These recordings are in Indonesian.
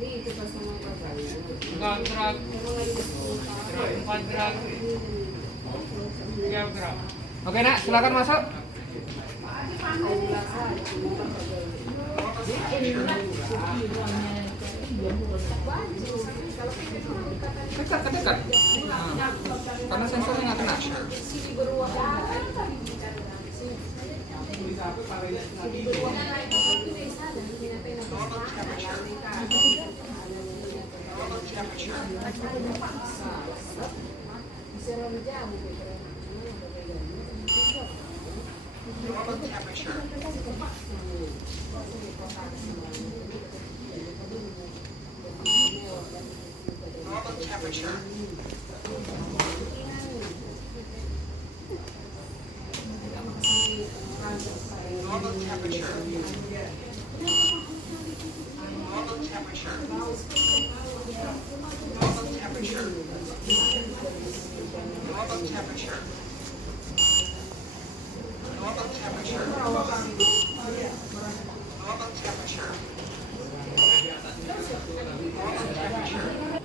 Enggak gerak. 4 gerak. 3 gerak. Oke nak, silakan masuk. Dekat, dekat. Nah, karena sensornya nggak kena.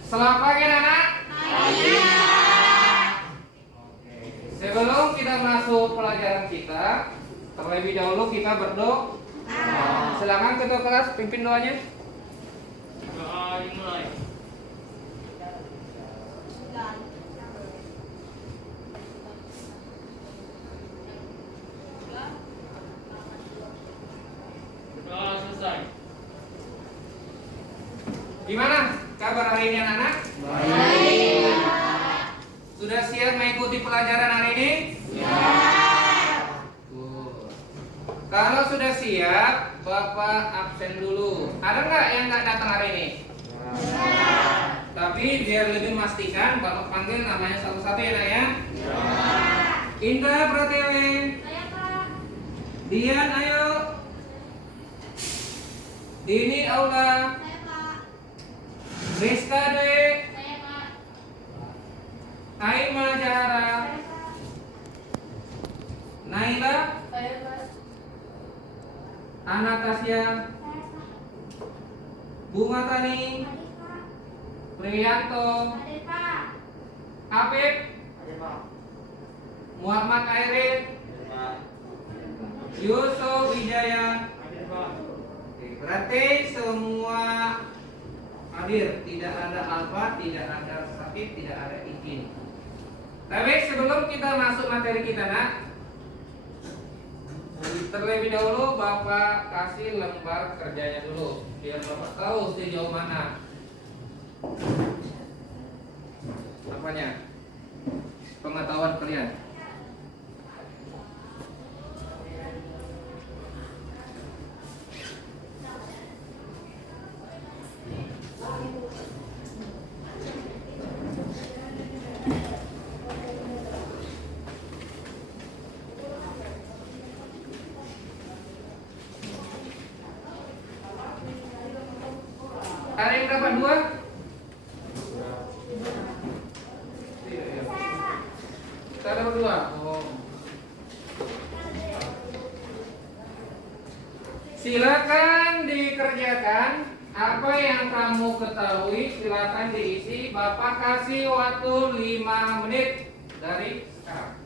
Selamat pagi anak. Sebelum kita masuk pelajaran kita, terlebih dahulu kita berdoa. Silakan ketua kelas pimpin doanya. Doa dimulai. Doa selesai. Gimana kabar hari ini anak-anak? Baik. Sudah siap mengikuti pelajaran hari ini? Kalau sudah siap, Bapak absen dulu. Ada nggak yang nggak datang hari ini? Tapi biar lebih memastikan, Bapak panggil namanya satu-satu ya nak ya. Indah Pratiwi. Dian ayo. Dini Aula. Rizka Dwi. Aima Jahara. Naila. Anastasia. Bunga Tani. Priyanto. Afif. Muhammad Airin. Yusuf Wijaya. Oke, berarti semua hadir, tidak ada alfa, tidak ada sakit, tidak ada izin. Tapi sebelum kita masuk materi kita nak, terlebih dahulu Bapak kasih lembar kerjanya dulu, biar Bapak tahu sejauh mana apanya pengetahuan kalian. Ada yang dapat 2? Kita dapat 2. Oh. Silakan dikerjakan. Apa yang kamu ketahui silakan diisi. Bapak kasih waktu 5 menit dari sekarang.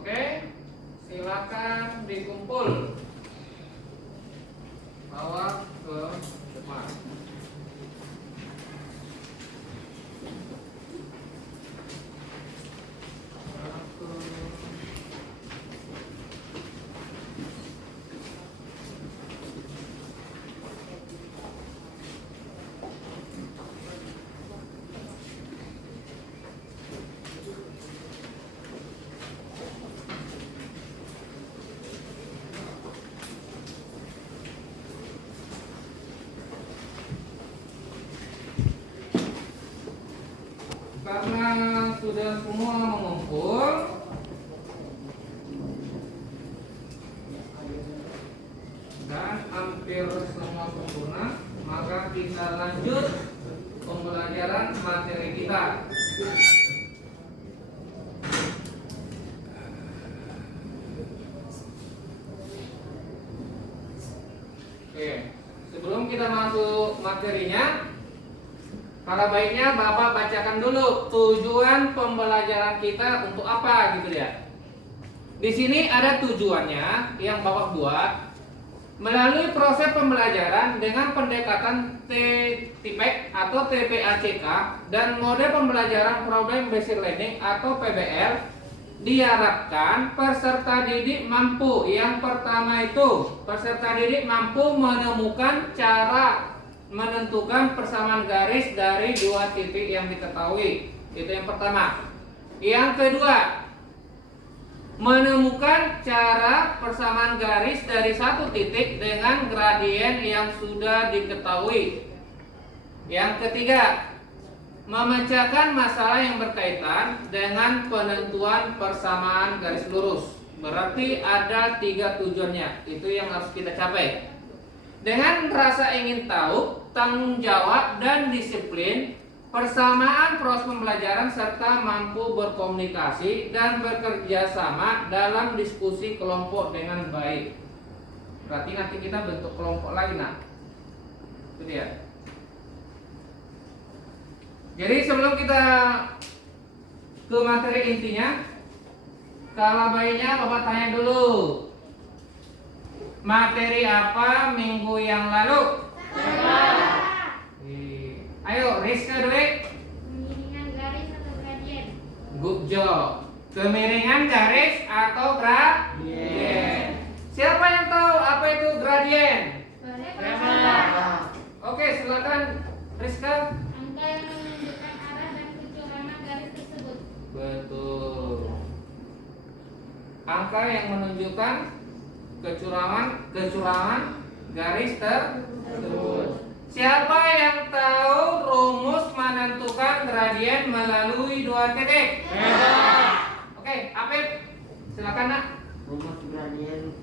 Oke, silakan dikumpul, bawa ke depan. Karena sudah semua mengumpul, dan hampir semua sempurna, maka kita lanjut pembelajaran materi kita. Oke, sebelum kita masuk materinya, kalau baiknya Bapak bacakan dulu tujuan pembelajaran kita untuk apa gitu ya. Di sini ada tujuannya yang Bapak buat. Melalui proses pembelajaran dengan pendekatan TPACK atau TPACK dan mode pembelajaran Problem Based Learning atau PBL, diharapkan peserta didik mampu, yang pertama itu peserta didik mampu menemukan cara menentukan persamaan garis dari dua titik yang diketahui. Itu yang pertama. Yang kedua, menemukan cara persamaan garis dari satu titik dengan gradien yang sudah diketahui. Yang ketiga, memecahkan masalah yang berkaitan dengan penentuan persamaan garis lurus. Berarti ada 3 tujuannya. Itu yang harus kita capai. Dengan rasa ingin tahu, tanggung jawab dan disiplin, persamaan proses pembelajaran serta mampu berkomunikasi dan bekerja sama dalam diskusi kelompok dengan baik. Berarti nanti kita bentuk kelompok lagi, nah. Itu dia. Jadi sebelum kita ke materi intinya, kalau baiknya Bapak tanya dulu, materi apa minggu yang lalu? Ayo, Rizka dulu. Kemiringan garis atau gradien? Good job. Kemiringan garis atau gradien. Siapa yang tahu apa itu gradien? Oke, silakan Rizka. Angka yang menunjukkan arah dan kecurangan garis tersebut. Betul. Angka yang menunjukkan kecurangan garis tersebut. Siapa yang tahu rumus menentukan gradien melalui dua titik? Oke, Apip, silakan nak. Rumus gradien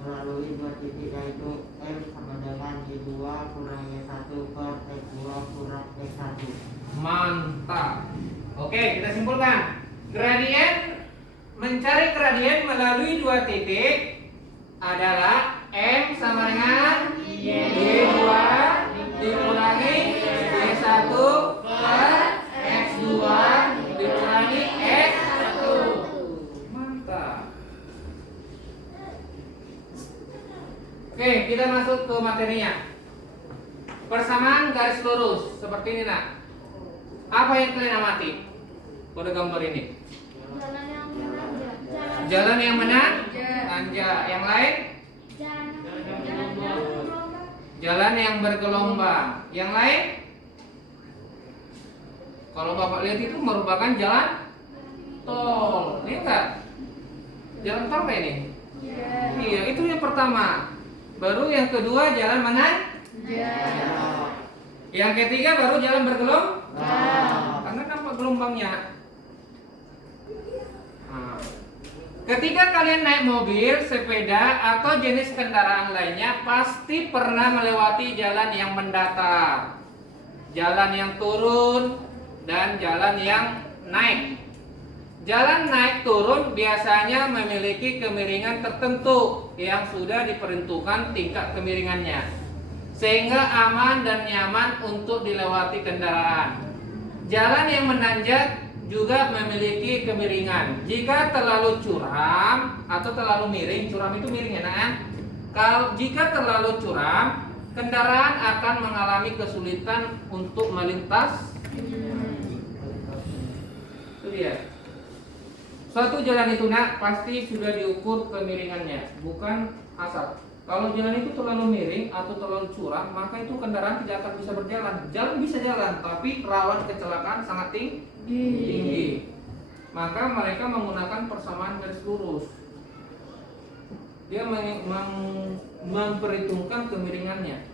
melalui dua titik yaitu M sama dengan Y2 kurang Y1 per X2 kurang X1. Mantap. Oke, kita simpulkan. Mencari gradien melalui dua titik adalah M sama dengan Y2 dikurangi Y1 per X2 dikurangi X1. Mantap. Oke, kita masuk ke materinya. Persamaan garis lurus seperti ini, nak. Apa yang kalian amati pada gambar ini? Jalan yang menanjak. Jalan yang menanjak. Yang lain? Jalan yang bergelombang. Yang lain? Kalau Bapak lihat itu merupakan jalan tol. Ini enggak? Jalan tol kayak ini? Iya, itu yang pertama. Baru yang kedua jalan menanjak. Yang ketiga baru jalan bergelombang. Karena nampak gelombangnya. Nah, ketika kalian naik mobil, sepeda, atau jenis kendaraan lainnya, pasti pernah melewati jalan yang mendatar, jalan yang turun, dan jalan yang naik. Jalan naik turun biasanya memiliki kemiringan tertentu yang sudah diperuntukkan tingkat kemiringannya, sehingga aman dan nyaman untuk dilewati kendaraan. Jalan yang menanjak juga memiliki kemiringan. Jika terlalu curam atau terlalu miring, curam itu miring ya nak ya? Jika terlalu curam, kendaraan akan mengalami kesulitan untuk melintas. Itu dia. Suatu jalan itu nak pasti sudah diukur kemiringannya, bukan asal. Kalau jalan itu terlalu miring atau terlalu curam, maka itu kendaraan tidak akan bisa berjalan. Jalan bisa jalan, tapi rawan kecelakaan sangat tinggi. Maka mereka menggunakan persamaan garis lurus. Dia memperhitungkan kemiringannya.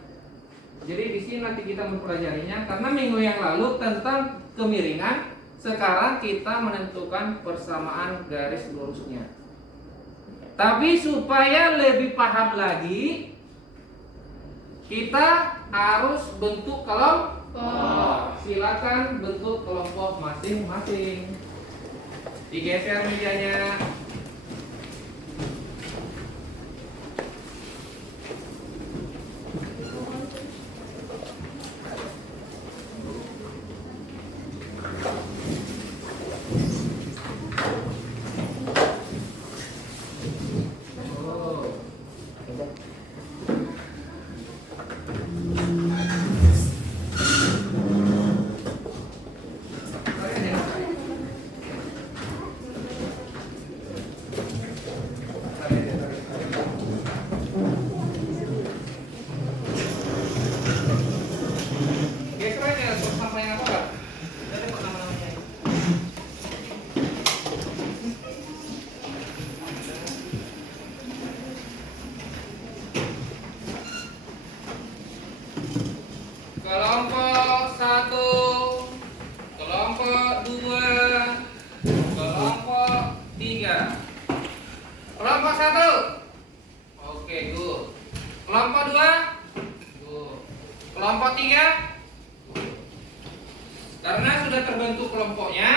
Jadi di sini nanti kita mempelajarinya, karena minggu yang lalu tentang kemiringan, sekarang kita menentukan persamaan garis lurusnya. Tapi supaya lebih paham lagi, kita harus bentuk kelompok. Silakan bentuk kelompok masing-masing. Digeser mejanya. Kelompok 1, kelompok 2, kelompok 3. Kelompok 1. Oke, good. Kelompok 2. Good. Kelompok 3. Karena sudah terbentuk kelompoknya,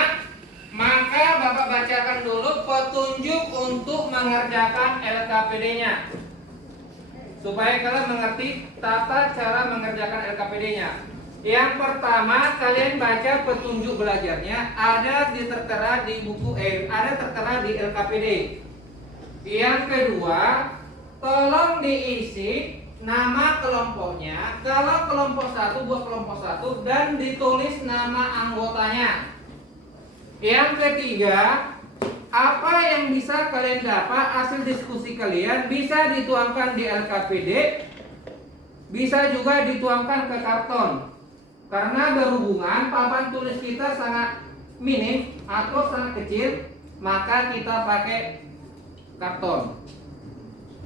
maka Bapak bacakan dulu petunjuk untuk mengerjakan LKPD-nya. Supaya kalian mengerti tata cara mengerjakan LKPD-nya. Yang pertama, kalian baca petunjuk belajarnya, ada tertera di buku ada tertera di LKPD. Yang kedua, tolong diisi nama kelompoknya. Kalau kelompok 1 buat kelompok 1 dan ditulis nama anggotanya. Yang ketiga, apa yang bisa kalian dapat hasil diskusi kalian bisa dituangkan di LKPD, bisa juga dituangkan ke karton. Karena berhubungan papan tulis kita sangat minim atau sangat kecil, maka kita pakai karton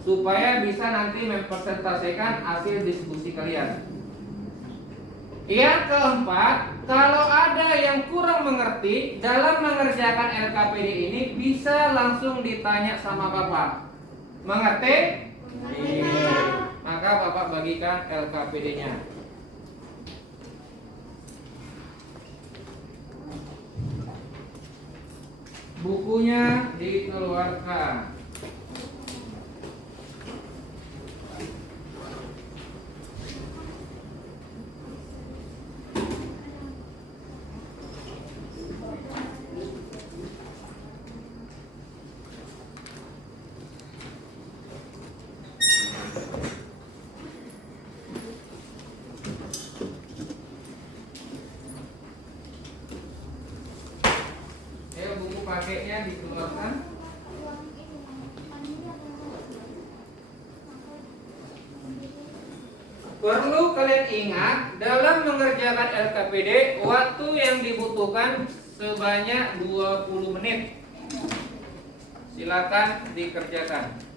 supaya bisa nanti mempresentasikan hasil diskusi kalian. Yang keempat, kalau ada yang kurang mengerti dalam mengerjakan LKPD ini, bisa langsung ditanya sama Bapak. Mengerti? Iya. Maka Bapak bagikan LKPD-nya. Bukunya dikeluarkan. Pakainya dikeluarkan. Perlu kalian ingat dalam mengerjakan LKPD, waktu yang dibutuhkan sebanyak 20 menit. Silakan dikerjakan.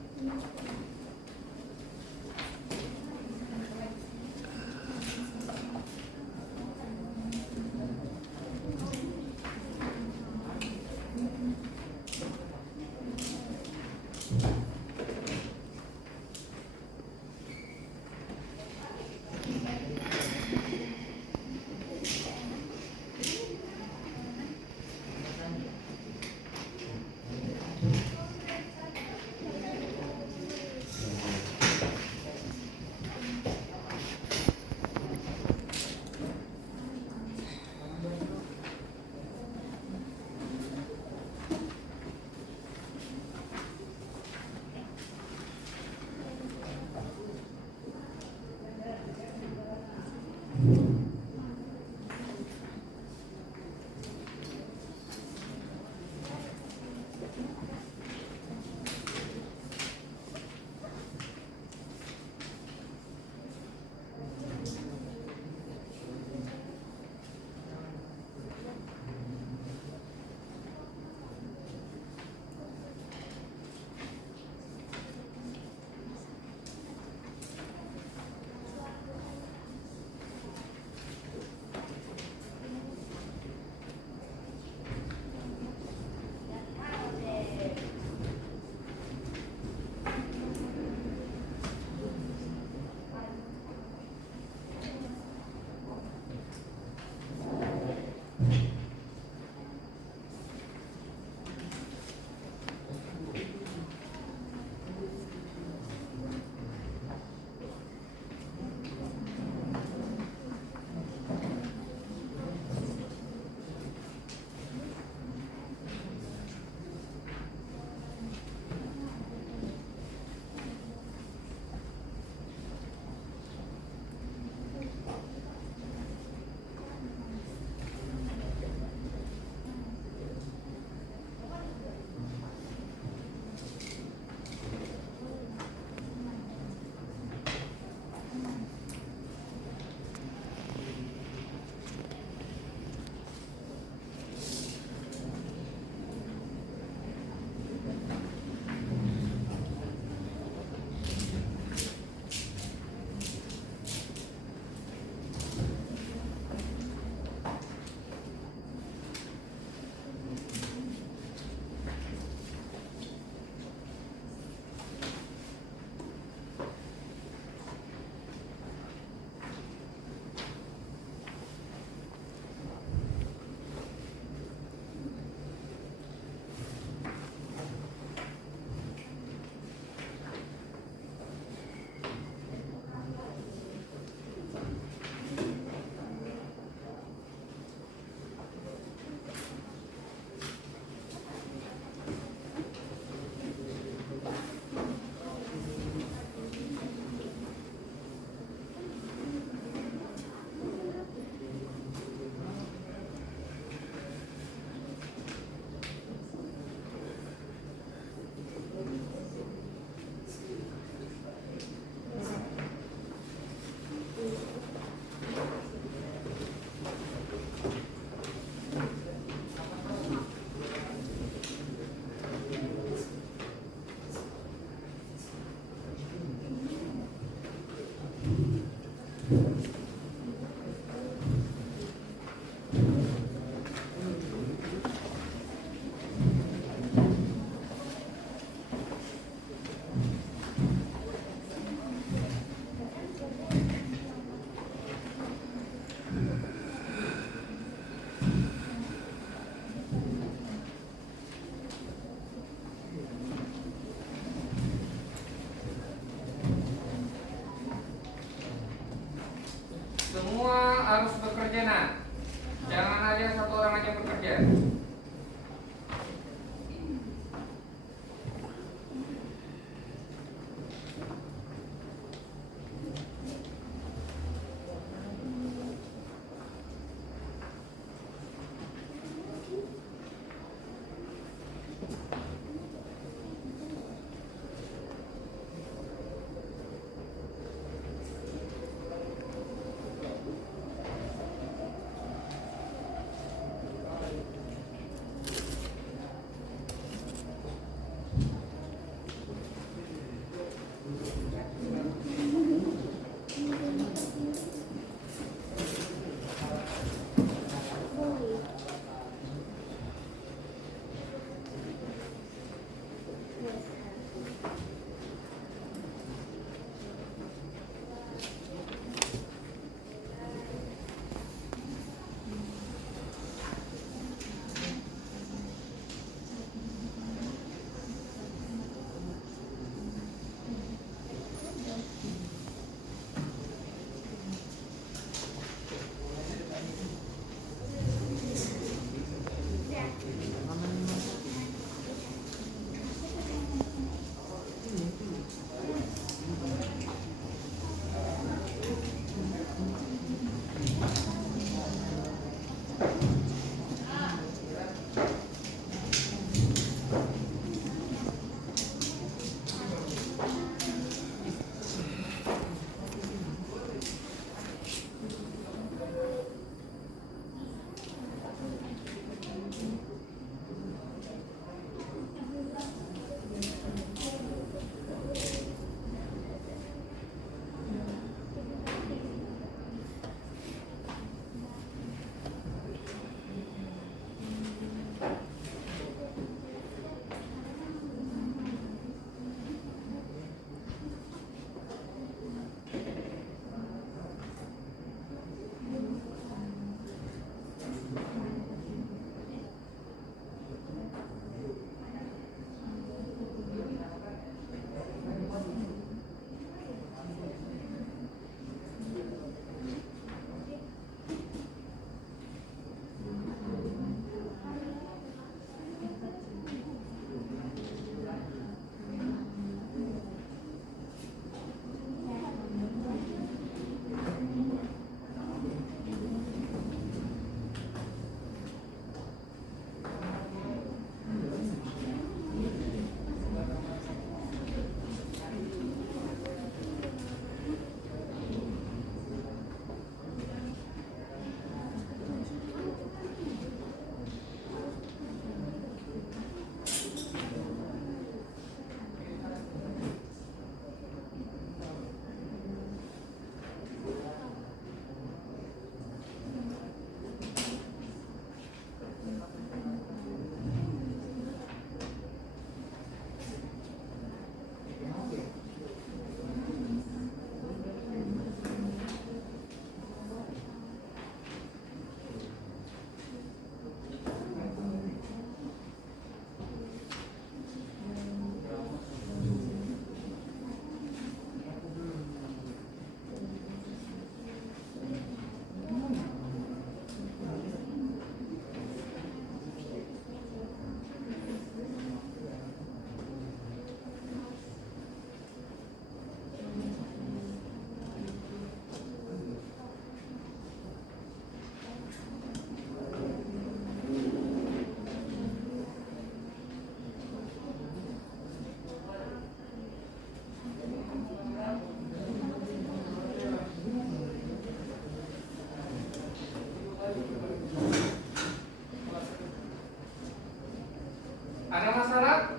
Ada masalah?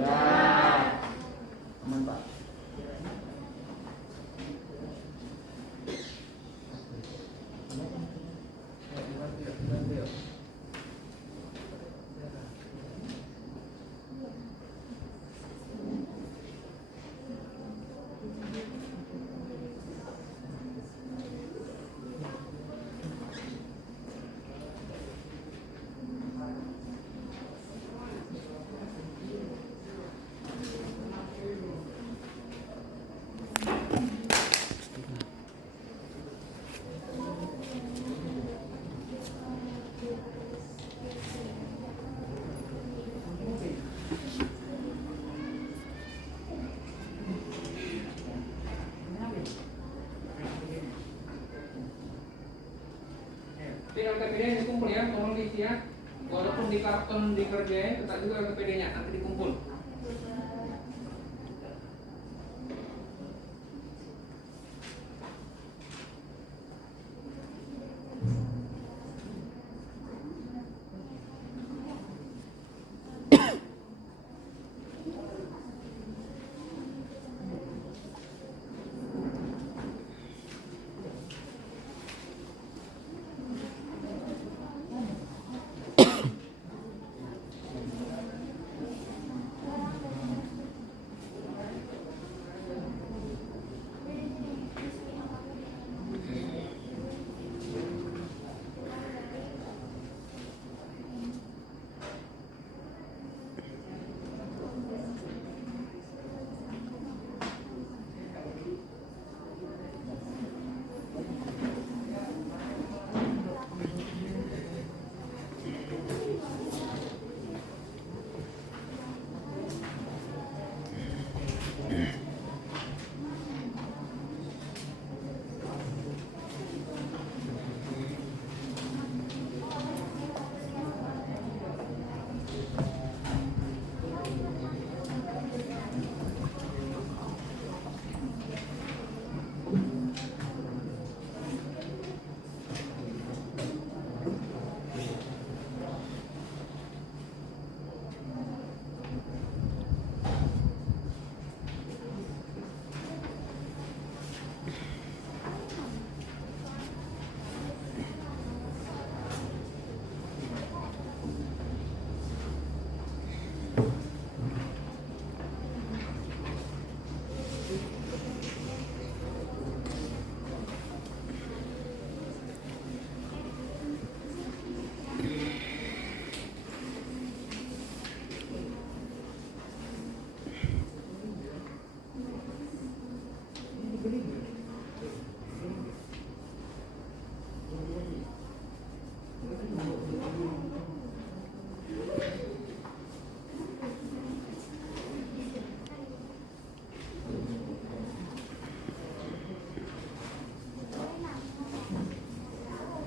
Ya. Aman Pak. Jadi LKPD dikumpul ya, tolong diisi ya. Walaupun di karton dikerjain, tetap juga LKPD-nya nanti dikumpul.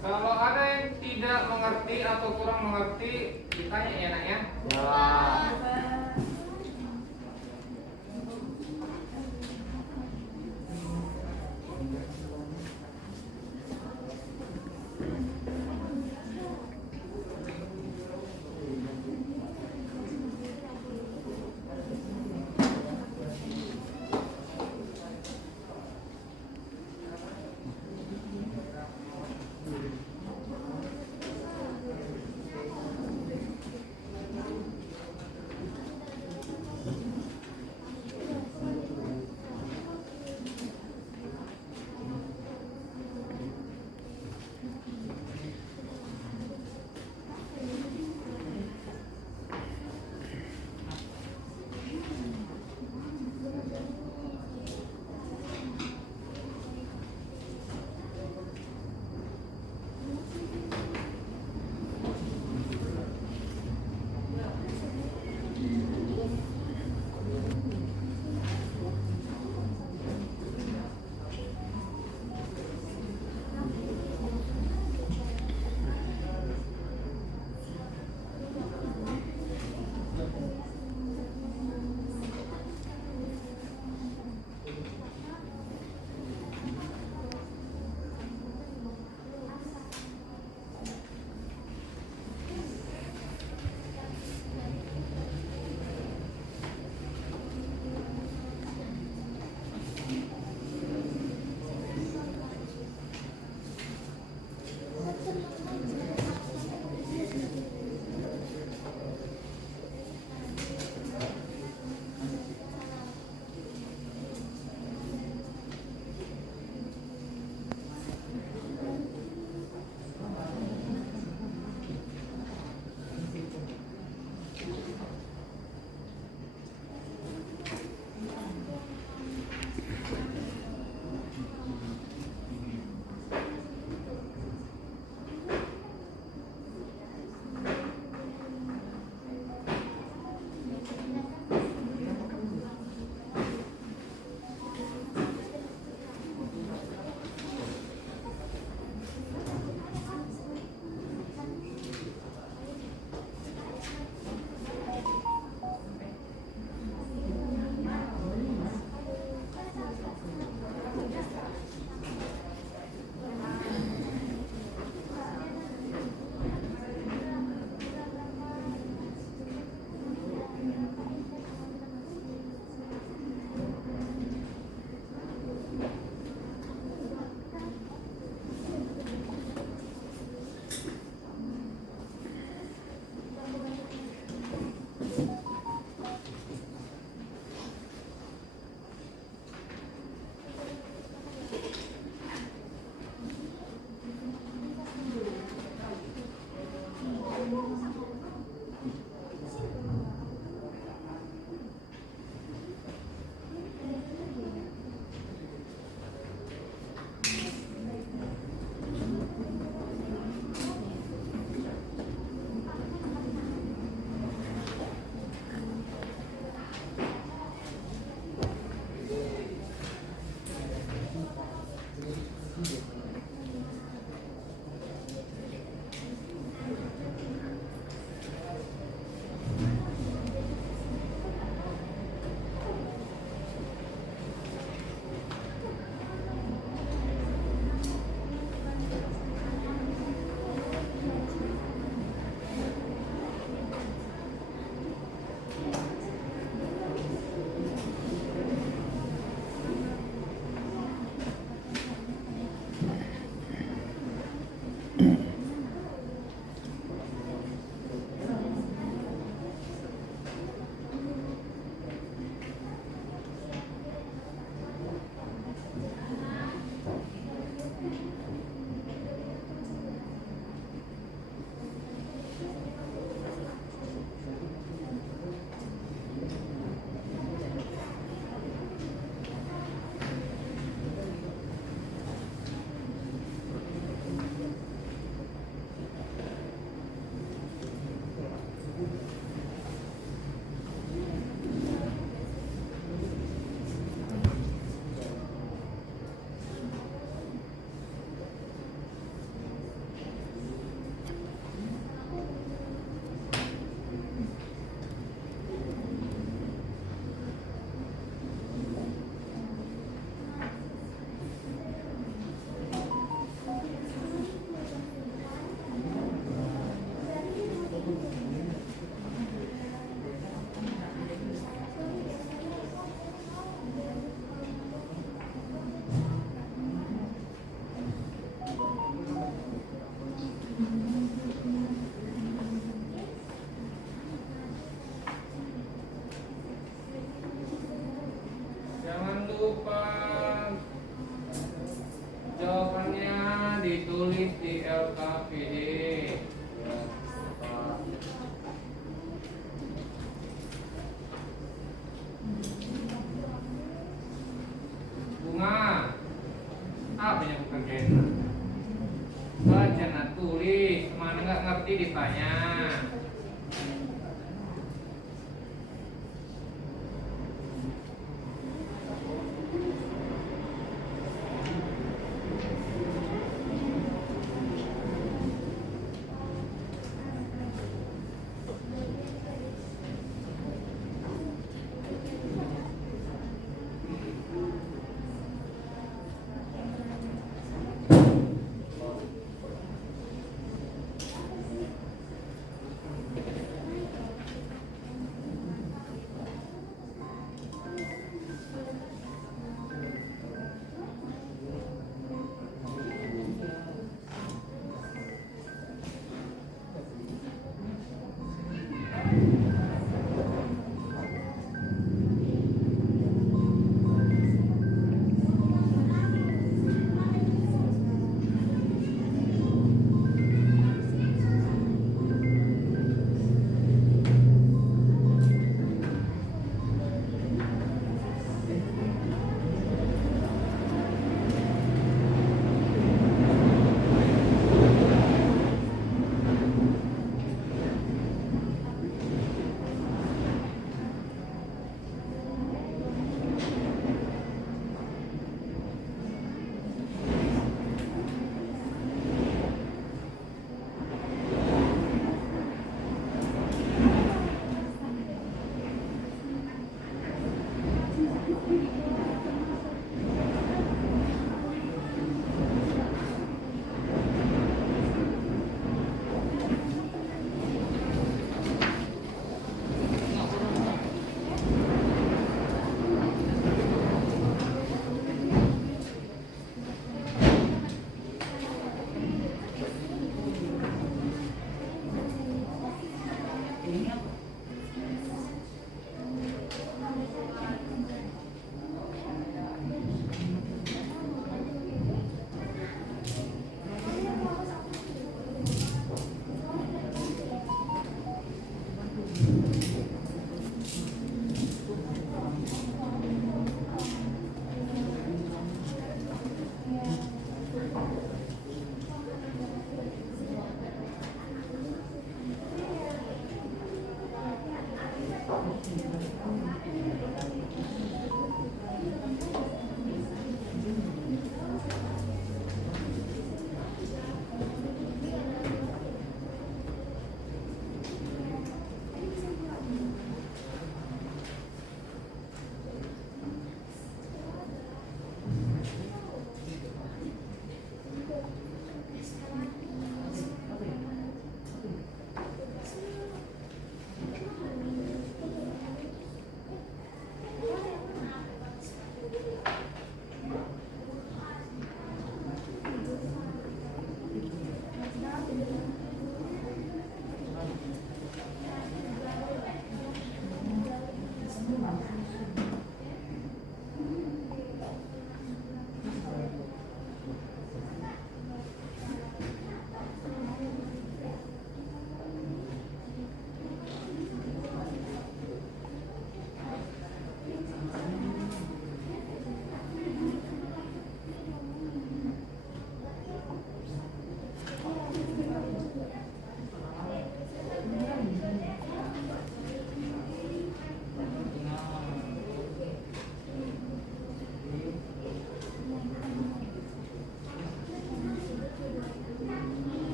Kalau ada yang tidak mengerti atau kurang mengerti, ditanya ya nak ya.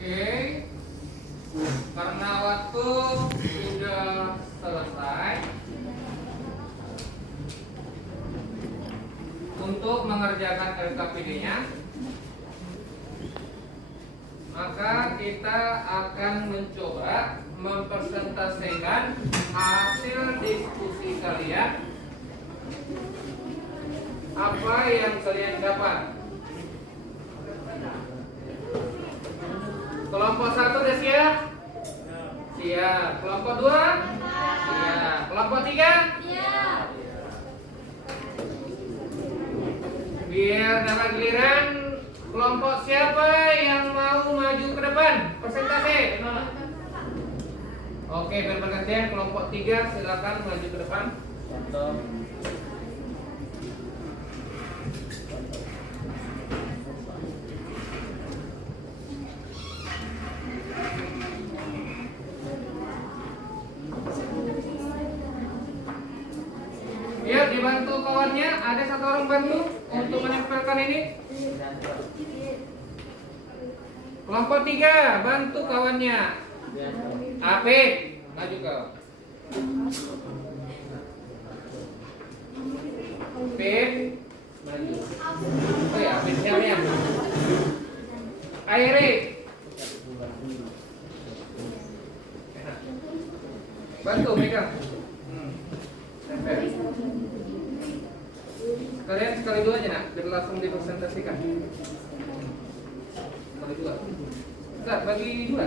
Oke, karena waktu sudah selesai untuk mengerjakan LKPD-nya, maka kita akan mencoba mempresentasikan hasil diskusi kalian, apa yang kalian dapat. Kelompok 1 udah siap? Siap. Kelompok 2? Siap. Kelompok 3? Siap. Biar dapat giliran, kelompok siapa yang mau maju ke depan? Presentasi. Oke, biar bergantian. Kelompok 3 silakan maju ke depan. Ya, dibantu kawannya. Ada satu orang bantu untuk menempelkan ini. Kelompok 3, bantu kawannya. Apik, maju kau. Apik, maju. Oh ya, Apik siapnya. Airik. Bantu megang. Tempel. Kalian sekali dua aja nak, biar langsung dipresentasikan. Sekali dua. Enggak, bagi dua.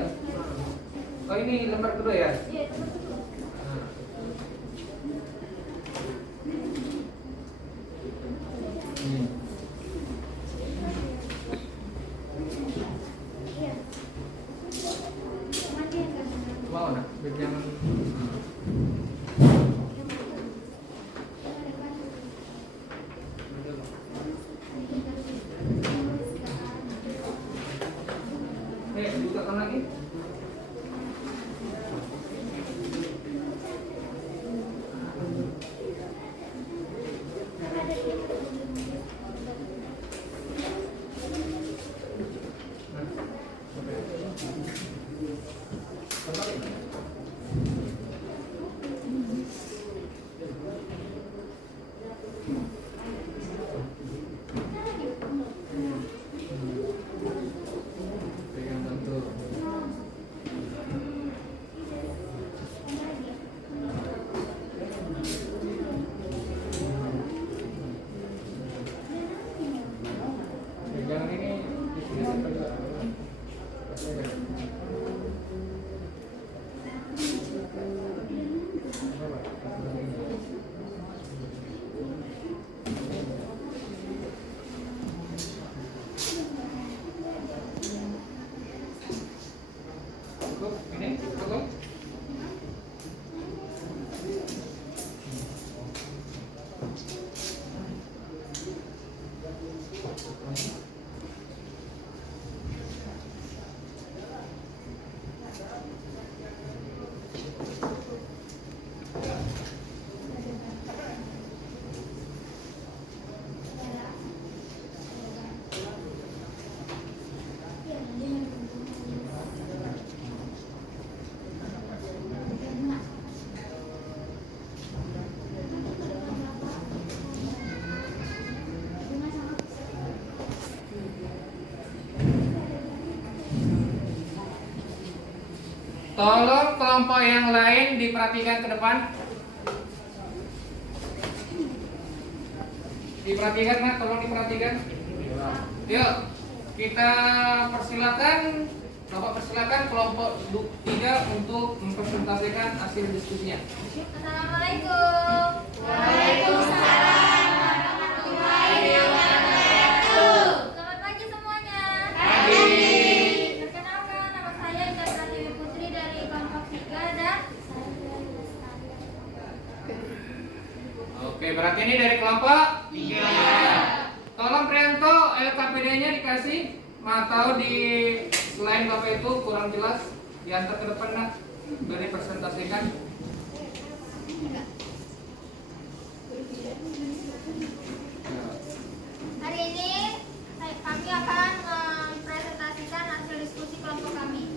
Oh ini lembar kedua ya? Nah. Mau nak, biar jangan. Bukakan lagi. Tolong kelompok yang lain diperhatikan ke depan. Diperhatikan, Mak, tolong diperhatikan. Yuk, kita persilakan, Bapak persilakan kelompok 3 untuk mempresentasikan hasil diskusinya. Assalamualaikum. Waalaikumsalam warahmatullahi wabarakatuh. Selamat pagi semuanya. Pagi. Perkenalkan, nama saya Indah Pratiwi Putri dari kelompok 3 dan Oke, berarti ini dari kelompok 3. Tolong Prianto, LKPD-nya dikasih. Atau di selain Bapak itu kurang jelas, diantar ke depan, Nak. Beri presentasikan. hari ini kami akan mempresentasikan hasil diskusi kelompok kami.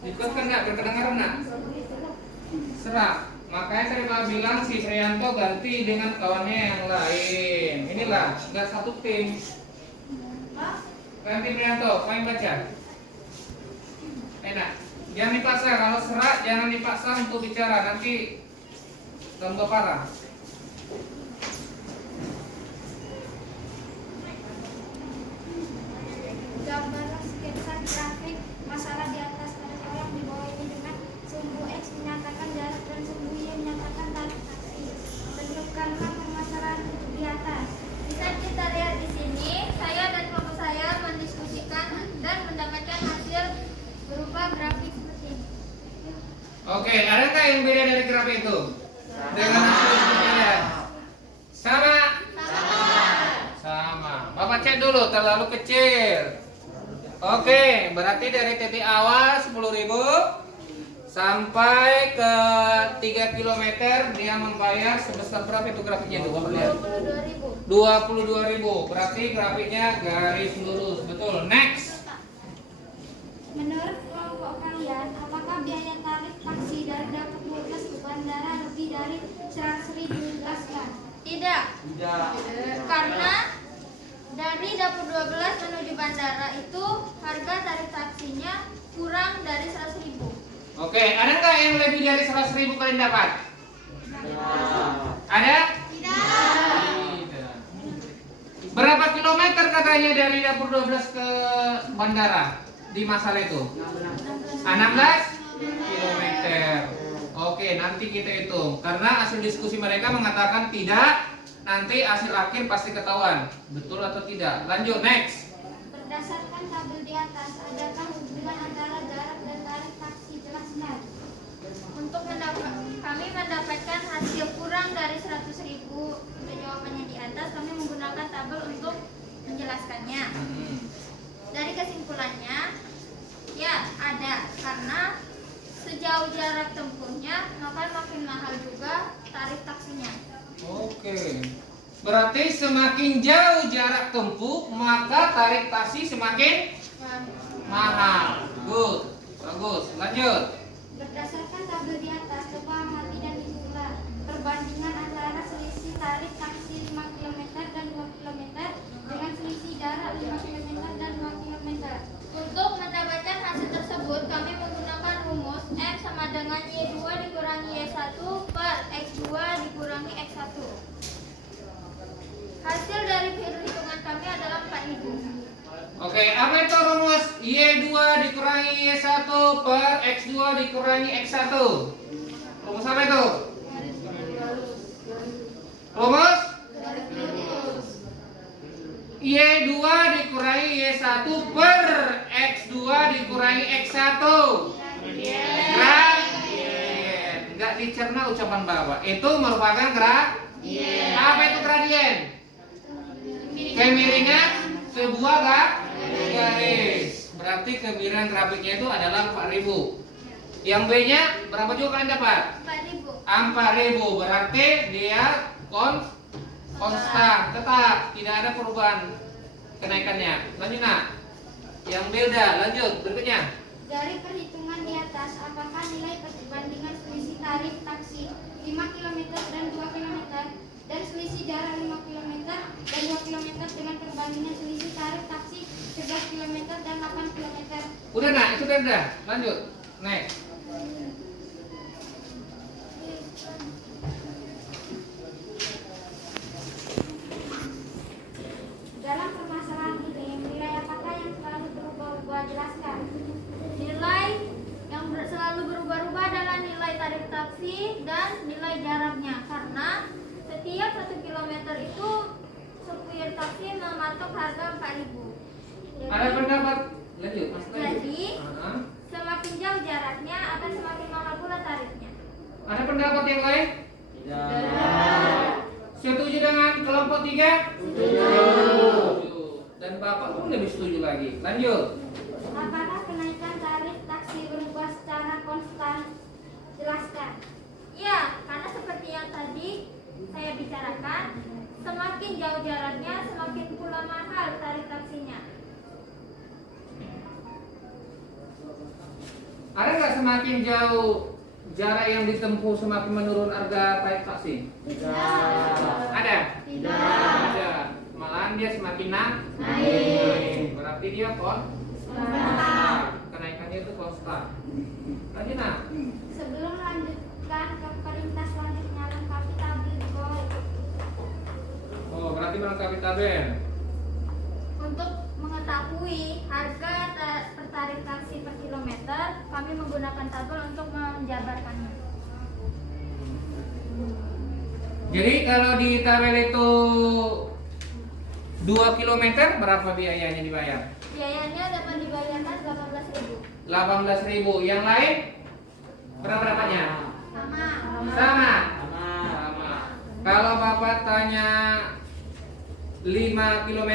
Ikutkan, Nak, berkedengaran, Nak. Serak. Makanya saya mau bilang si Prianto ganti dengan kawannya yang lain. Inilah, nggak satu tim. Ganti Prianto, main baca. Enak. Jangan dipaksa, kalau serak jangan dipaksa untuk bicara, nanti tambah parah. Gambar sketsa grafik masalah di atas pada kolom di bawah ini dengan sumbu X menyatakan jarak dan sumbu Y menyatakan tarif taksi. Tentukanlah permasalahan di atas. Bisa kita lihat di sini, saya dan kelompok saya mendiskusikan dan mendapatkan hasil berupa grafik seperti ini. Oke, adakah yang beda dari grafik itu? Dengan hasil diskusinya? Sama? Sama. Bapak cek dulu, terlalu kecil. Oke, berarti dari titik awal 10.000 sampai ke 3 km dia membayar sebesar berapa itu grafiknya itu? Bapak lihat. 22.000. 22.000. Berarti grafiknya garis lurus. Betul. Next. Menurut kelompok kalian, apakah biaya tarif taksi dari dapur 12 ke bandara lebih dari 100.000 dijelaskan? Tidak. Karena dari dapur 12 menuju bandara itu harga tarif taksinya kurang dari 100.000. Oke, ada nggak yang lebih dari 100.000 kalian dapat? Ada? Tidak. Berapa kilometer katanya dari dapur 12 ke bandara di masalah itu? 16 kilometer. Oke, nanti kita hitung. Karena hasil diskusi mereka mengatakan tidak, nanti hasil akhir pasti ketahuan. Betul atau tidak? Lanjut, next. Berdasarkan tabel di atas, adakah hubungan antara jarak dan tarif taksi? Jelaskan. Untuk kami mendapatkan hasil kurang dari 100.000. Untuk jawabannya di atas, kami menggunakan tabel untuk menjelaskannya. Dari kesimpulannya, ya ada, karena sejauh jarak tempuhnya maka makin mahal juga tarif taksinya. Oke. Berarti semakin jauh jarak tempuh, maka tarif taksi semakin mahal. Good. Bagus. Lanjut. Berdasarkan tabel di atas, coba amati dan itulah perbandingan antara selisih tarif taksi 5 km dan 2 km dengan selisih jarak 5 km dan 2 km. Untuk mendapatkan hasil tersebut, kami menggunakan rumus M sama dengan Y2 dikurangi Y1 per X2 dikurangi X1. Hasil dari perhitungan kami adalah 4.000. Oke, apa itu rumus Y2 dikurangi Y1 per X2 dikurangi X1? Rumus apa itu? Rumus Y2 dikurangi Y1 per X2 dikurangi dikurangi X1. Gradien. Enggak dicerna ucapan Bapak. Itu merupakan gradien. Apa itu gradien? Kemiringan sebuah garis. Berarti kemiringan grafiknya itu adalah 4000. Yang B-nya berapa juga kalian dapat? 4000. Berarti dia konstan, tetap, tidak ada perubahan kenaikannya. Lanjut nak. Yang B udah, lanjut berikutnya. Dari perhitungan di atas, apakah nilai perbandingan selisih tarif taksi 5 km dan 2 km dan selisih jarak 5 km dan 2 km dengan perbandingan selisih tarif taksi 11 km dan 8 km? Udah nak, itu udah. Lanjut. Next. Dalam permasalahan ini, nilai apakah yang selalu berubah-ubah? Jelaskan. Nilai yang selalu berubah-ubah adalah nilai tarif taksi dan nilai jaraknya, karena setiap 1 km itu supir taksi mematok harga 4.000. Ada pendapat? Lanjut. Jadi semakin jauh jaraknya akan semakin mahal pula tarifnya. Ada pendapat yang lain? Tidak. Setuju dengan kelompok 3? Setuju. Dan Bapak pun lebih setuju lagi. Lanjut. Apakah kenaikan tarif taksi berubah secara konstan? Jelaskan. Ya, karena seperti yang tadi saya bicarakan, semakin jauh jaraknya semakin pula mahal tarif taksinya. Ada nggak semakin jauh jarak yang ditempuh semakin menurun harga tarif taksi? Tidak. Ada? Tidak. Ada. Malahan dia semakin Naik. Berarti dia konstan. Kenaikannya itu konstan. Lanjut nak. Sebelum melanjutkan ke perintah selanjutnya, lengkapi tabel di bawah. Oh, berarti melengkapi tabel. Untuk mengetahui harga per tarif taksi per kilometer, kami menggunakan tabel untuk menjabarkannya. Jadi kalau di tabel itu 2 km berapa biayanya dibayar? Biayanya dapat dibayarkan 18.000. 18.000. Yang lain berapanya? Sama. Sama. Sama. Sama. Kalau Bapak tanya 5 km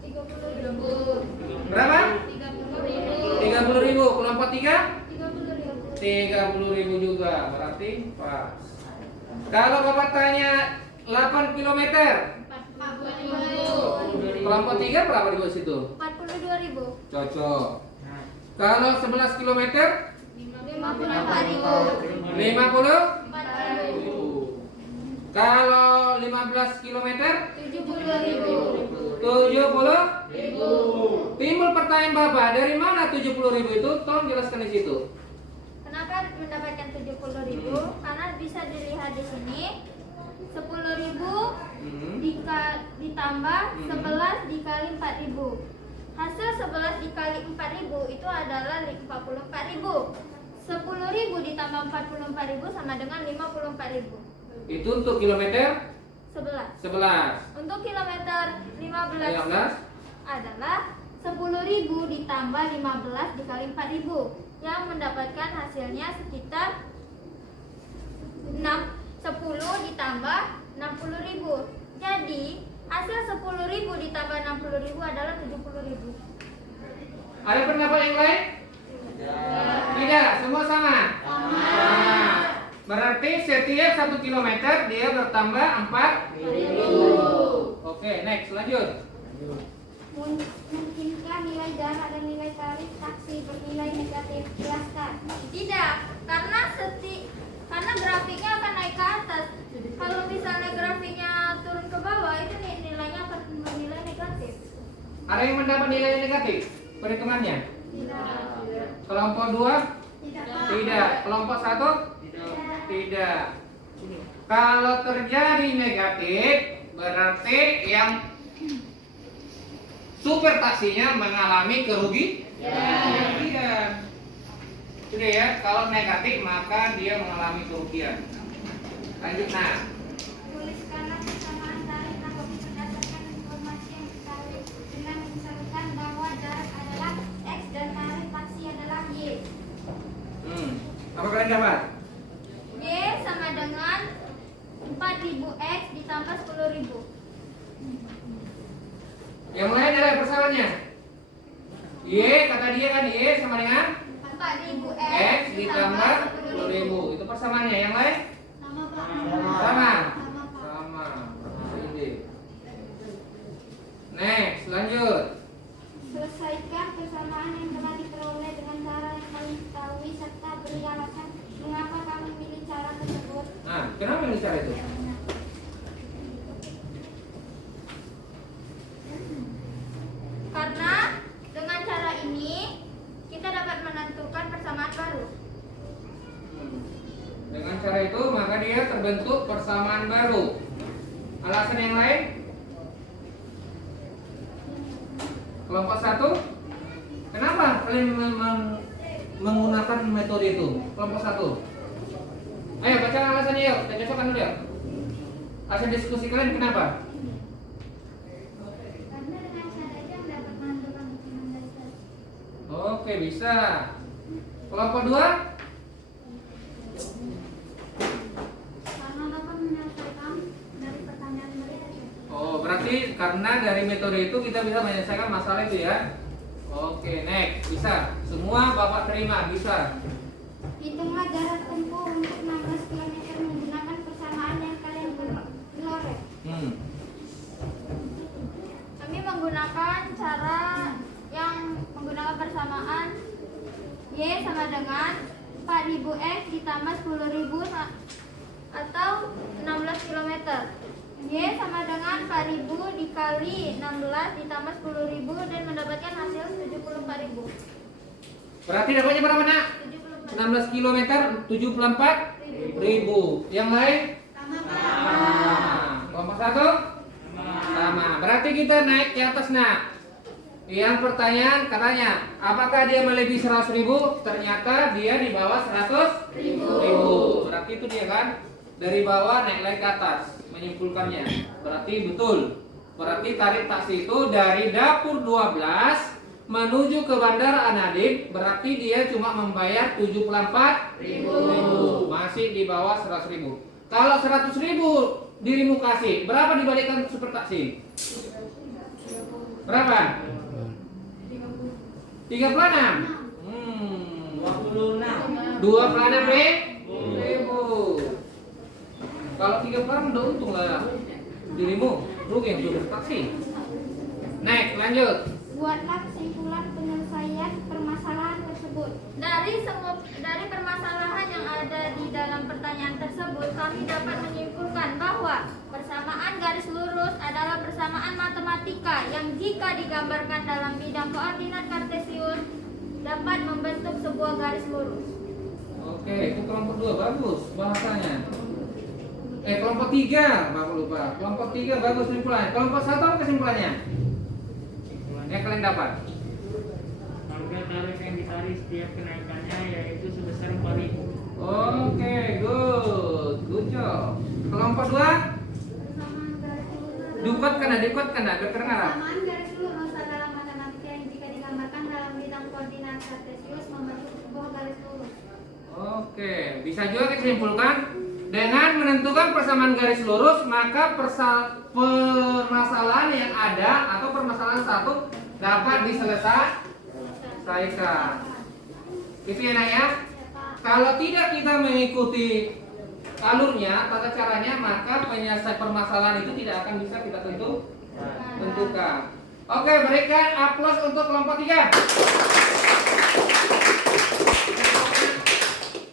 30.000. berapa? 30.000. 30.000. Kelompok 3? 30.000. 30.000 juga. Berarti pas. Kalau Bapak tanya 8 km, 40.000. kelompok 3 berapa di bawah situ? 42.000. Cocok. Kalau 11 km, 54.000. 50. 4.000. Kalau 15 km, 72.000. 70. Timbul pertanyaan Bapak, dari mana 70.000 itu? Tolong jelaskan di situ. Kenapa mendapatkan 70.000? Karena bisa dilihat di sini 10.000 ditambah 11 dikali 4.000. Hasil 11 dikali 4.000 itu adalah 44.000. 10.000 ditambah 44.000 sama dengan 54.000. Itu untuk kilometer 11. 11. Untuk kilometer 15 15. adalah 10.000 ditambah 15 dikali 4.000 yang mendapatkan hasilnya sekitar 10 ditambah 60.000. Jadi hasil 10.000 ditambah 60.000 adalah 70.000. Ada pendapat yang lain? Tidak, semua sama. Sama. Berarti setiap 1 km dia bertambah 4.000. Oke, next, lanjut. Mungkinkah nilai jarak dan nilai tarif taksi bernilai negatif? Jelaskan. Tidak, karena grafiknya akan naik ke atas. Kalau misalnya grafiknya turun ke bawah, itu nilainya akan bernilai negatif. Ada yang mendapat nilai negatif? Perhitungannya? Tidak. Kelompok 2? Tidak. Tidak. Kelompok 1? Tidak. Kalau terjadi negatif, berarti yang supir taksinya mengalami kerugian. Sudah ya, kalau negatif maka dia mengalami kerugian. Lanjut nah. Tuliskanlah persamaan tarif apabila berdasarkan informasi yang ditarik dengan misalkan bahwa jarak adalah X dan tarif taksi kalian dapat? Y sama dengan 4000X ditambah 10.000. Yang lain ada persamaannya. Y kata dia kan Y sama dengan 4000X X ditambah 10.000. Itu persamaannya. Yang lain? Sama Pak. Sama. Sama Pak. Sama. Ini. Next, lanjut. Selesaikan persamaan yang telah diperoleh dengan cara yang kalian ketahui serta beri alasan mengapa kamu memilih cara tersebut. Nah, kenapa ini cara itu? Karena dengan cara ini kita dapat menentukan persamaan baru. Dengan cara itu maka dia terbentuk persamaan baru. Alasan yang lain? Kelompok 1. Kenapa kalian menggunakan metode itu? Kelompok 1. Ayo baca alasannya yuk. Kita cocokkan dulu ya. Alasan diskusi kalian kenapa? Karena dengan cara itu yang dapat menentukan persamaan dari satu. Oke, bisa. Kelompok 2. Karena dapat menyelesaikan dari pertanyaan mereka. Oh, berarti karena dari metode itu kita bisa menyelesaikan masalah itu ya. Oke, next. Bisa. Semua Bapak terima, bisa. Hitunglah jarak tempuh untuk 16 km menggunakan persamaan yang kalian peroleh. Kami menggunakan cara yang menggunakan persamaan Y sama dengan 4000X ditambah 10.000 atau 16 km. Y sama dengan 4000 dikali 16 ditambah 10.000 dan mendapatkan hasil 74.000. Berarti dapatnya berapa, Nak? 16 km 74.000. Yang lain? Sama Sama. Kelompok 1? Sama. Berarti kita naik ke atas, Nak. Yang pertanyaan katanya, apakah dia melebihi 100.000? Ternyata dia di bawah 100.000. Berarti itu dia kan? Dari bawah naik lagi ke atas. Menyimpulkannya. Berarti betul. Berarti tarif taksi itu dari dapur 12 menuju ke Bandara Anadin, berarti dia cuma membayar 74.000. Masih di bawah 100.000. Kalau 100.000 dirimu kasih, berapa dibalikkan super taksi? Berapa? 36. 26.000. Kalau 36 udah untung lah dirimu, rugi yang super taksi. Next, lanjut. Buatlah kesimpulan penyelesaian permasalahan tersebut. Dari permasalahan yang ada di dalam pertanyaan tersebut, kami dapat menyimpulkan bahwa persamaan garis lurus adalah persamaan matematika yang jika digambarkan dalam bidang koordinat kartesius dapat membentuk sebuah garis lurus. Oke, itu kelompok 2 bagus bahasanya. Kelompok 3, maaf lupa. Kelompok 3 bagus kesimpulannya. Kelompok 1 apa kesimpulannya? Yang kalian dapat. Harga tarif yang ditarik setiap kenaikannya yaitu sebesar 4.000. Oke, good job. Kelompok 2, Persamaan garis lurus dikuatkan biar kedengaran. Persamaan garis lurus adalah matematika yang jika digambarkan dalam bidang koordinat kartesius membentuk sebuah garis lurus. Oke, bisa juga kita simpulkan dengan menentukan persamaan garis lurus maka permasalahan yang ada atau permasalahan satu dapat diselesaikan. Itu ya, Nak ya. Kalau tidak kita mengikuti alurnya, tata caranya, maka penyelesaian permasalahan itu tidak akan bisa kita tentukan. Oke, berikan aplaus untuk kelompok 3.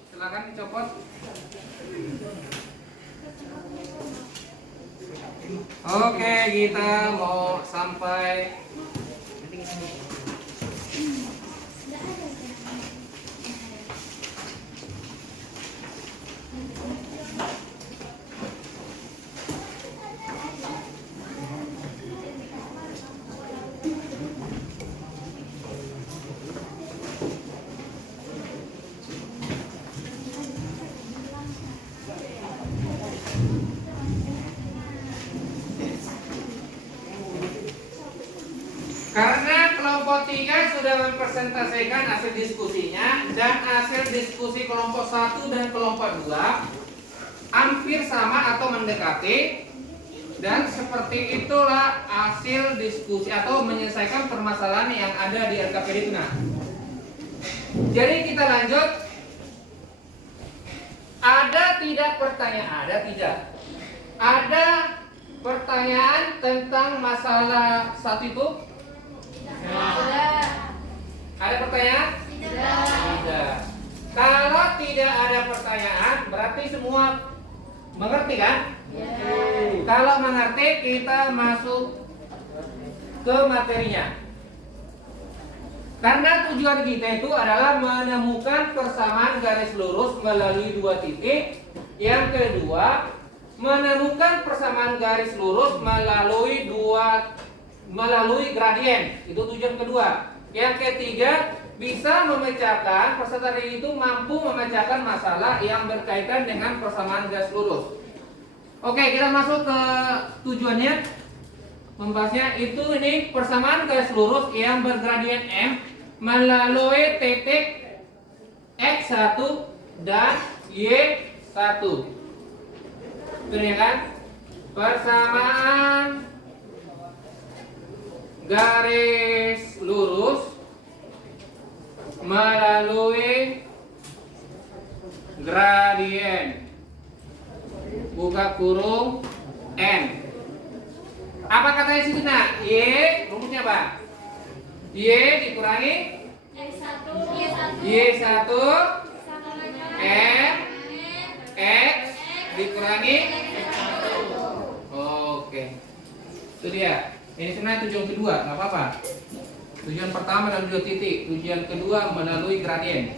Silakan dicopot. Oke, kita mau sampai presentasikan hasil diskusinya, dan hasil diskusi kelompok 1 dan kelompok 2 hampir sama atau mendekati, dan seperti itulah hasil diskusi atau menyelesaikan permasalahan yang ada di LKPD Tuna. Jadi kita lanjut. Ada tidak pertanyaan? Ada tidak? Ada pertanyaan tentang masalah satu itu? Tidak. Ada pertanyaan? Tidak. Tidak. Kalau tidak ada pertanyaan, berarti semua mengerti kan? Kalau mengerti, kita masuk ke materinya. Karena tujuan kita itu adalah menemukan persamaan garis lurus melalui 2 titik. Yang kedua, menemukan persamaan garis lurus melalui gradien. Itu tujuan kedua. Yang ketiga, bisa memecahkan, peserta didik itu mampu memecahkan masalah yang berkaitan dengan persamaan garis lurus. Oke, kita masuk ke tujuannya. Membahasnya itu ini persamaan garis lurus yang bergradien M melalui titik X1 dan Y1. Itu ya kan? Persamaan garis lurus melalui gradien buka kurung N. Apa katanya situ nak? Y, rumusnya apa? Y dikurangi Y1 M X dikurangi. Oke. Itu dia. Ini sebenarnya tujuan kedua, nggak apa-apa. Tujuan pertama adalah 2 titik, tujuan kedua melalui gradien.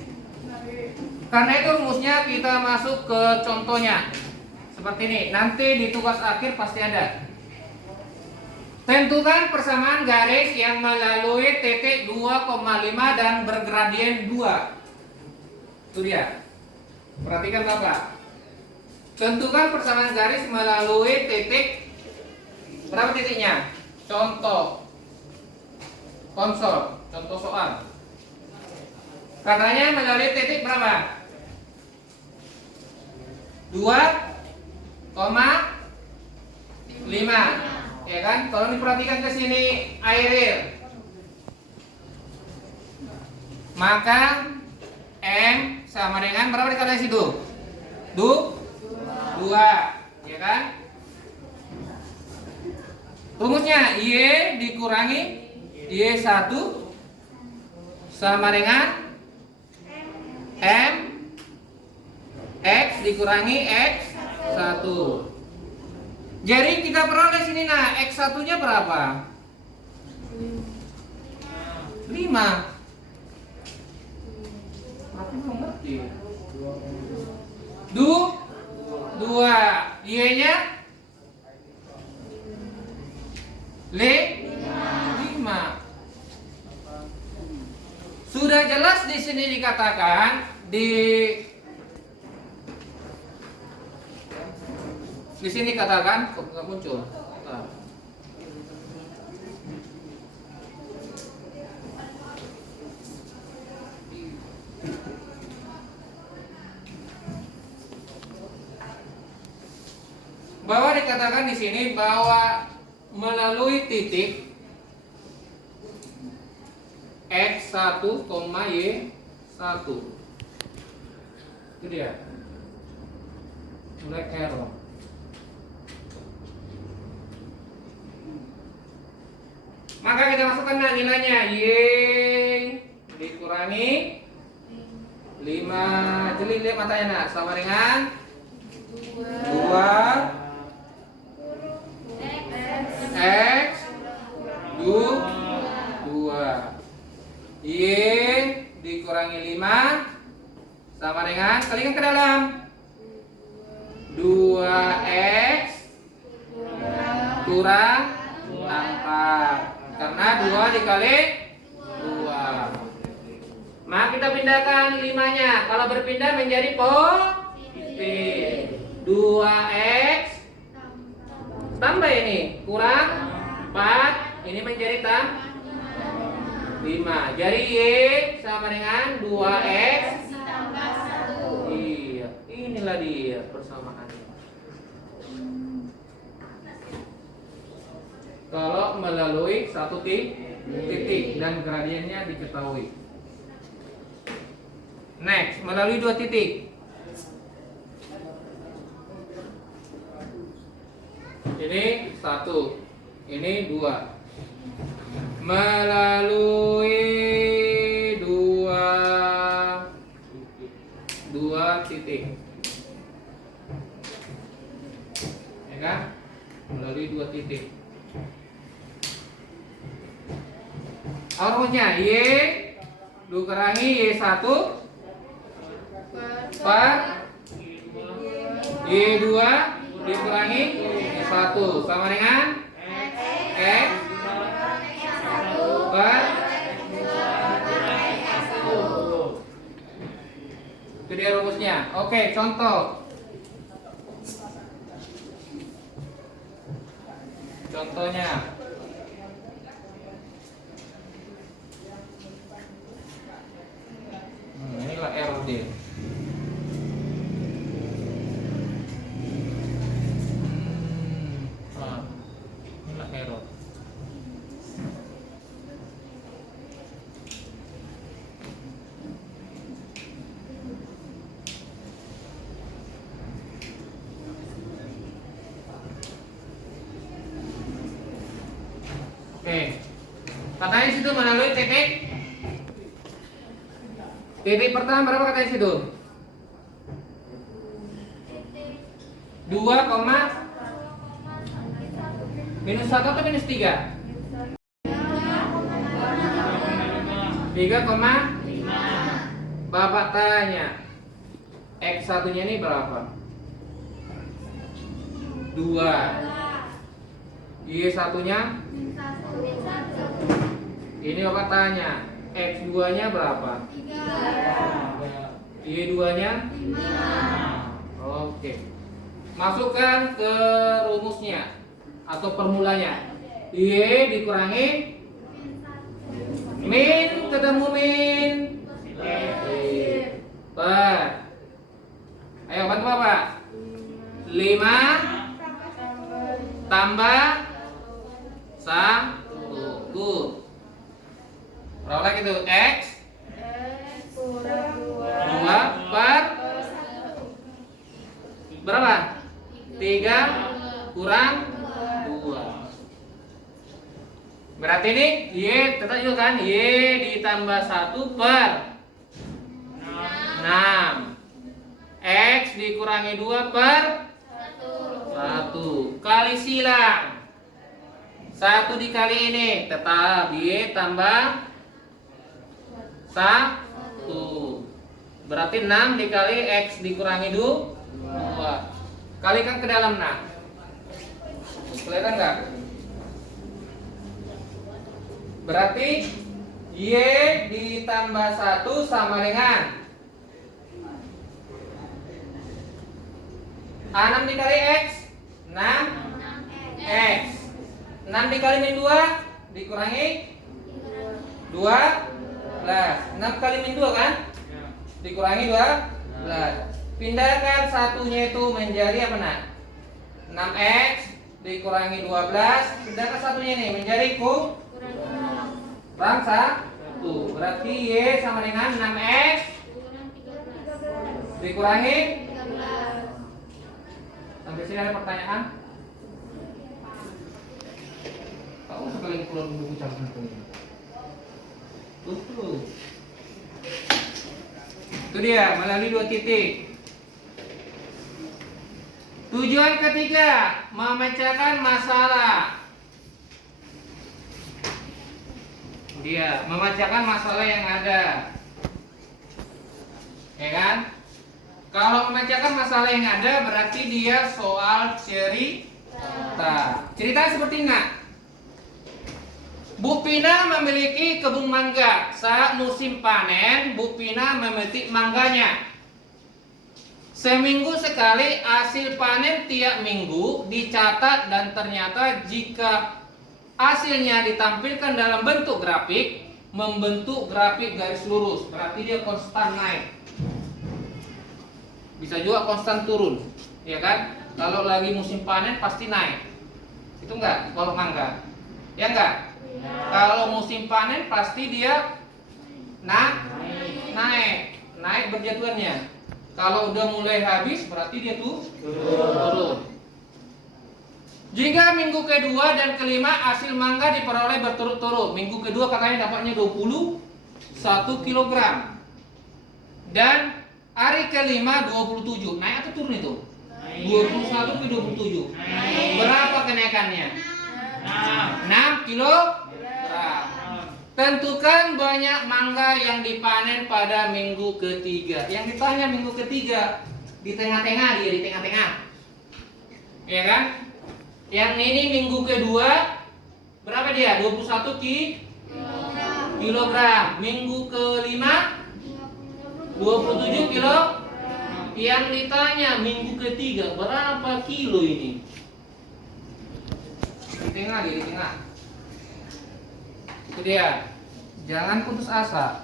Karena itu rumusnya kita masuk ke contohnya. Seperti ini, nanti di tugas akhir pasti ada. Tentukan persamaan garis yang melalui titik 2,5 dan bergradien 2. Itu dia. Perhatikan Bapak. Tentukan persamaan garis melalui titik. Berapa titiknya? Contoh konsol, contoh soal. Katanya melalui titik berapa? 2,5. Ya kan? Kalau diperhatikan ke sini air. Maka M sama dengan berapa dikatakan situ? 2. Ya kan? Rumusnya Y dikurangi Y1 sama dengan M X dikurangi X1. Jadi kita peroleh sini nah X1-nya berapa? 5. Berarti belum ngerti. 2. Y-nya 5. Sudah jelas di sini dikatakan di sini katakan kok nggak muncul. Nah. Bahwa dikatakan di sini bahwa melalui titik X1, Y1. Itu dia. Mulai error. Maka kita masukkan nilainya Y dikurangi 5. Jeli lihat matanya nak, sama dengan 2 X 2. Y dikurangi 5 sama dengan, kalikan ke dalam 2X kurang 4. Karena 2 dikali 2. Maka kita pindahkan 5-nya. Kalau berpindah menjadi positif. 2X tambah ini kurang 4. Ini menjadi 5. Jadi Y sama dengan 2X ditambah 1. Iya, inilah dia persamaannya. Kalau melalui satu titik dan gradiennya diketahui. Next, melalui 2 titik. Ini 1, ini 2. Melalui dua titik. Ya kan? Melalui 2 titik. Rumusnya Y dikurangi Y1 per Y2 dikurangi Y1 sama dengan X per itu dia rumusnya. Oke, contoh. Contohnya inilah error dia. Inilah error. Oke. Katanya situ melalui titik. Titik pertama berapa katanya situ? 2, minus 1 atau minus 3? 3,5. Bapak tanya X satunya ini berapa? 2. Y satunya? Ini Bapak tanya X 2 nya berapa? 3. Y 2 nya? 5. Oke. Masukkan ke rumusnya atau formulanya. Y dikurangi min ketemu min per. Ayo bantu Bapak. 5 tambah 1. Berapa lagi tuh? X 2 per berapa? 3 kurang 2. Berarti ini Y tetap juga kan? Y ditambah 1 per 6. X dikurangi 2 per 1. Kali silang. 1 dikali ini tetap Y tambah 1. Berarti 6 dikali X dikurangi 2. Kalikan ke dalam 6. Kelihatan nggak? Berarti Y ditambah 1 sama dengan 6 dikali X 6 X. 6 dikali min 2 dikurangi 12. 6 kali min 2 kan? Dikurangi 12. Pindahkan satunya itu menjadi apa nak? 6X dikurangi 12. Pindahkan satunya ini menjadi kurang 1. Berarti Y sama dengan 6X dikurangi 13. Sampai sini ada pertanyaan? Kau sekali keluar buku catatan ini. Tuh. Itu dia melalui 2 titik. Tujuan ketiga, memecahkan masalah. Dia memecahkan masalah yang ada. Ya kan? Kalau memecahkan masalah yang ada berarti dia soal cerita. Cerita seperti enggak? Bu Pina memiliki kebun mangga. Saat musim panen, Bu Pina memetik mangganya. Seminggu sekali hasil panen tiap minggu dicatat dan ternyata jika hasilnya ditampilkan dalam bentuk grafik, membentuk grafik garis lurus, berarti dia konstan naik. Bisa juga konstan turun, ya kan? Kalau lagi musim panen pasti naik. Itu enggak kalau mangga? Ya enggak? Kalau musim panen pasti dia naik berjatuhannya. Kalau udah mulai habis berarti dia tuh turun. Jika minggu kedua dan kelima hasil mangga diperoleh berturut-turut. Minggu kedua katanya dapatnya 21 kg. Dan hari kelima 27. Naik atau turun itu? 21 ke 27. Berapa kenaikannya? 6 kg. Tentukan banyak mangga yang dipanen pada minggu ketiga. Yang ditanya minggu ketiga, di tengah-tengah, dia di tengah-tengah, ya kan? Yang ini minggu kedua berapa dia? 21 kilogram. Minggu kelima 27 kilo. Yang ditanya minggu ketiga berapa kilo ini? Di tengah, dia di tengah. Itu dia. Jangan putus asa.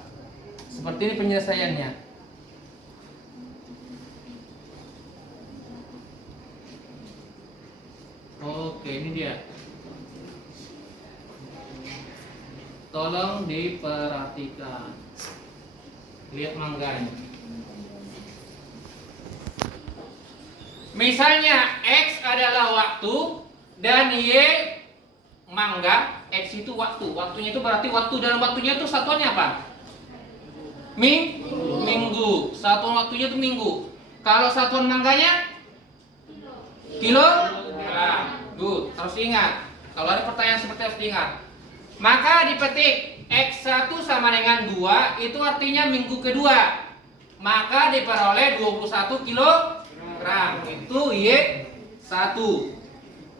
Seperti ini penyelesaiannya. Oke, ini dia. Tolong diperhatikan. Lihat mangganya. Misalnya X adalah waktu dan Y mangga. X itu waktu. Waktunya itu berarti waktu dalam waktunya itu satuannya apa? Minggu. Satuan waktunya itu minggu. Kalau satuan mangganya kilogram. Good. Harus ingat. Kalau ada pertanyaan seperti itu harus diingat. Maka dipetik X1 sama dengan 2, itu artinya minggu kedua. Maka diperoleh 21 kilogram. Itu Y1.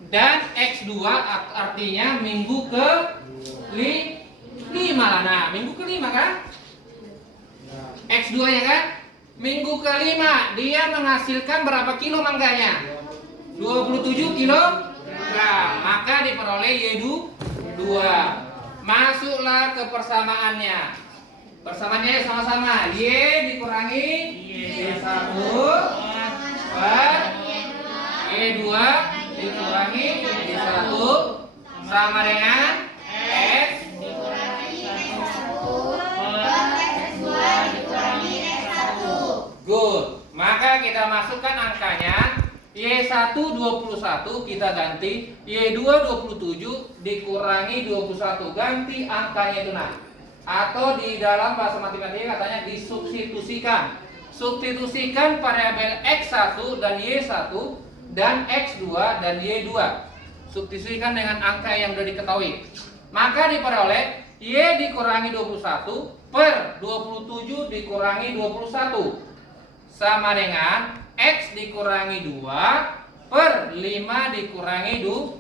Dan X2 artinya minggu ke-5 lah. Nah, minggu ke-5 kan? X2 nya kan? Minggu ke-5 dia menghasilkan berapa kilo mangganya? 27 kilogram. Maka diperoleh Y2. Masuklah ke persamaannya. Persamaannya sama-sama. Y dikurangi Y1 per Y2 dikurangi Y1 sama dengan X dikurangi X1 per X2 dikurangi X1. Good. Maka kita masukkan angkanya. Y1 21 kita ganti Y2 27 dikurangi 21, ganti angkanya itu nah. Atau di dalam bahasa matematika katanya disubstitusikan. Substitusikan variabel X1 dan Y1 dan X2 dan Y2. Substitusikan dengan angka yang sudah diketahui. Maka diperoleh Y dikurangi 21 per 27 dikurangi 21 sama dengan X dikurangi 2 per 5 dikurangi 2.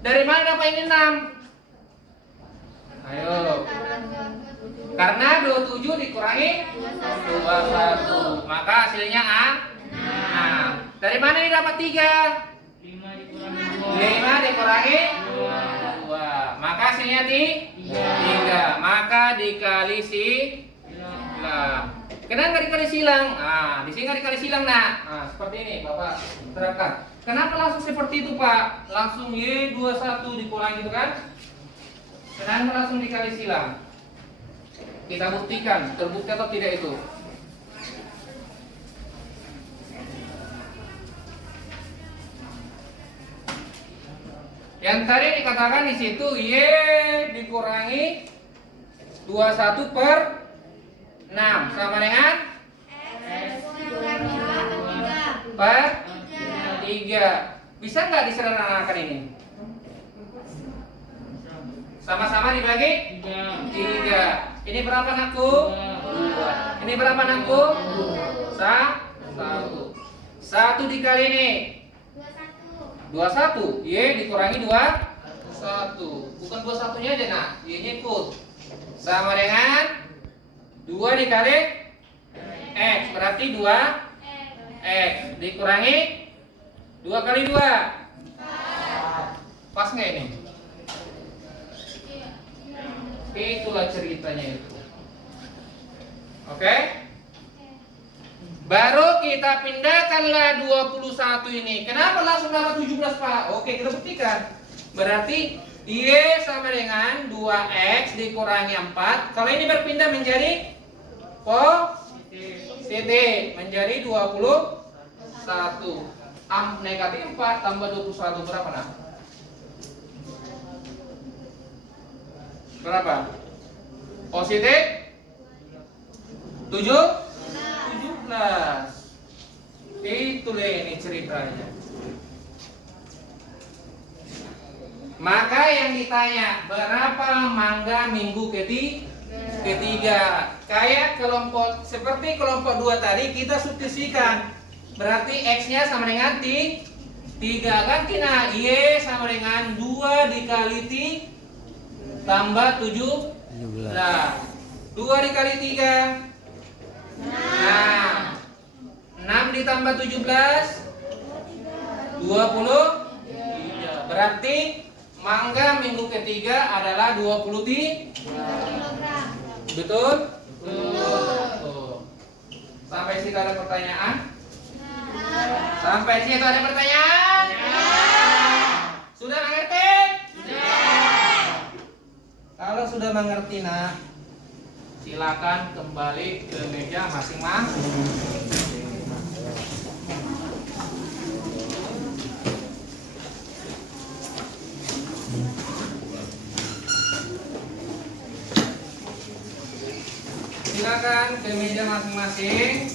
Dari mana dapat ini 6? Ayo. Karena 27 dikurangi 21. Maka hasilnya 6. Dari mana ini dapat 3? 5 dikurangi 2. Maka hasilnya 3. Maka dikali silang. Kenapa nggak dikali silang? Nah, di sini nggak dikali silang nah. Seperti ini Bapak terapkan. Kenapa langsung seperti itu Pak? Langsung Y21 dikurangi gitu kan? Kenapa langsung dikali silang? Kita buktikan, terbukti atau tidak itu. Yang tadi dikatakan di situ Y dikurangi 21 per 6 sama dengan per 3. Bisa nggak disederhanakan ini? Sama-sama dibagi 3. Ini berapa anakku? 2. Ini berapa anakku? 1. 1 dikali ini 21. Y dikurangi 21. Bukan 21-nya aja nak. Y-nya ikut. Sama dengan 2 dikali X berarti 2 X dikurangi 2 kali 2 pas nggak ini? Itulah ceritanya itu. Oke? Baru kita pindahkanlah 21 ini. Kenapa langsung dapat 17, Pak? Oke, kita buktikan. Berarti Y sama dengan 2X dikurangi 4. Kalau ini berpindah menjadi positif, menjadi 21. Negatif 4 tambah 21 berapa, nak? Berapa? Positif 17. Itulah ini ceritanya. Maka yang ditanya, berapa mangga minggu ketiga? Kayak kelompok seperti kelompok 2 tadi kita substitusikan. Berarti X-nya sama dengan 3 kan, Tina? Y sama dengan 2 dikali tambah 17. 2 dikali 3. Nah, 6 ditambah 17 23. Berarti mangga minggu ketiga adalah 23 kilogram. Betul? Betul. Sampai situ ada pertanyaan? Sampai situ ada pertanyaan? Sudah mengerti? Kalau sudah mengerti, nak, silakan kembali ke meja masing-masing. Silakan ke meja masing-masing.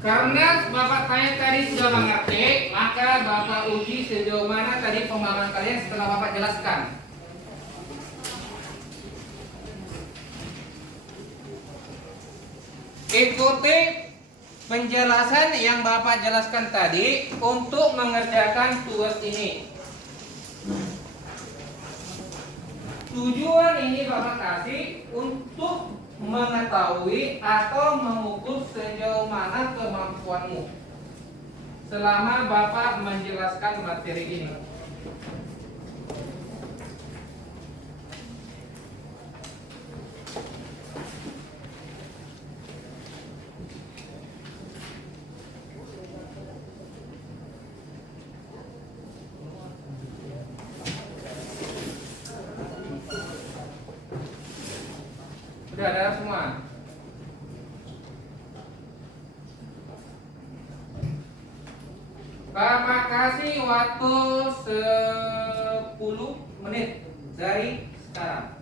Karena Bapak tanya tadi sudah mengerti, maka Bapak uji sejauh mana tadi pemahaman kalian setelah Bapak jelaskan. Ikuti penjelasan yang Bapak jelaskan tadi untuk mengerjakan tugas ini. Tujuan ini Bapak kasih untuk mengetahui atau mengukur sejauh mana kemampuanmu selama Bapak menjelaskan materi ini. Sudah ada semua? Bapak kasih waktu 10 menit dari sekarang.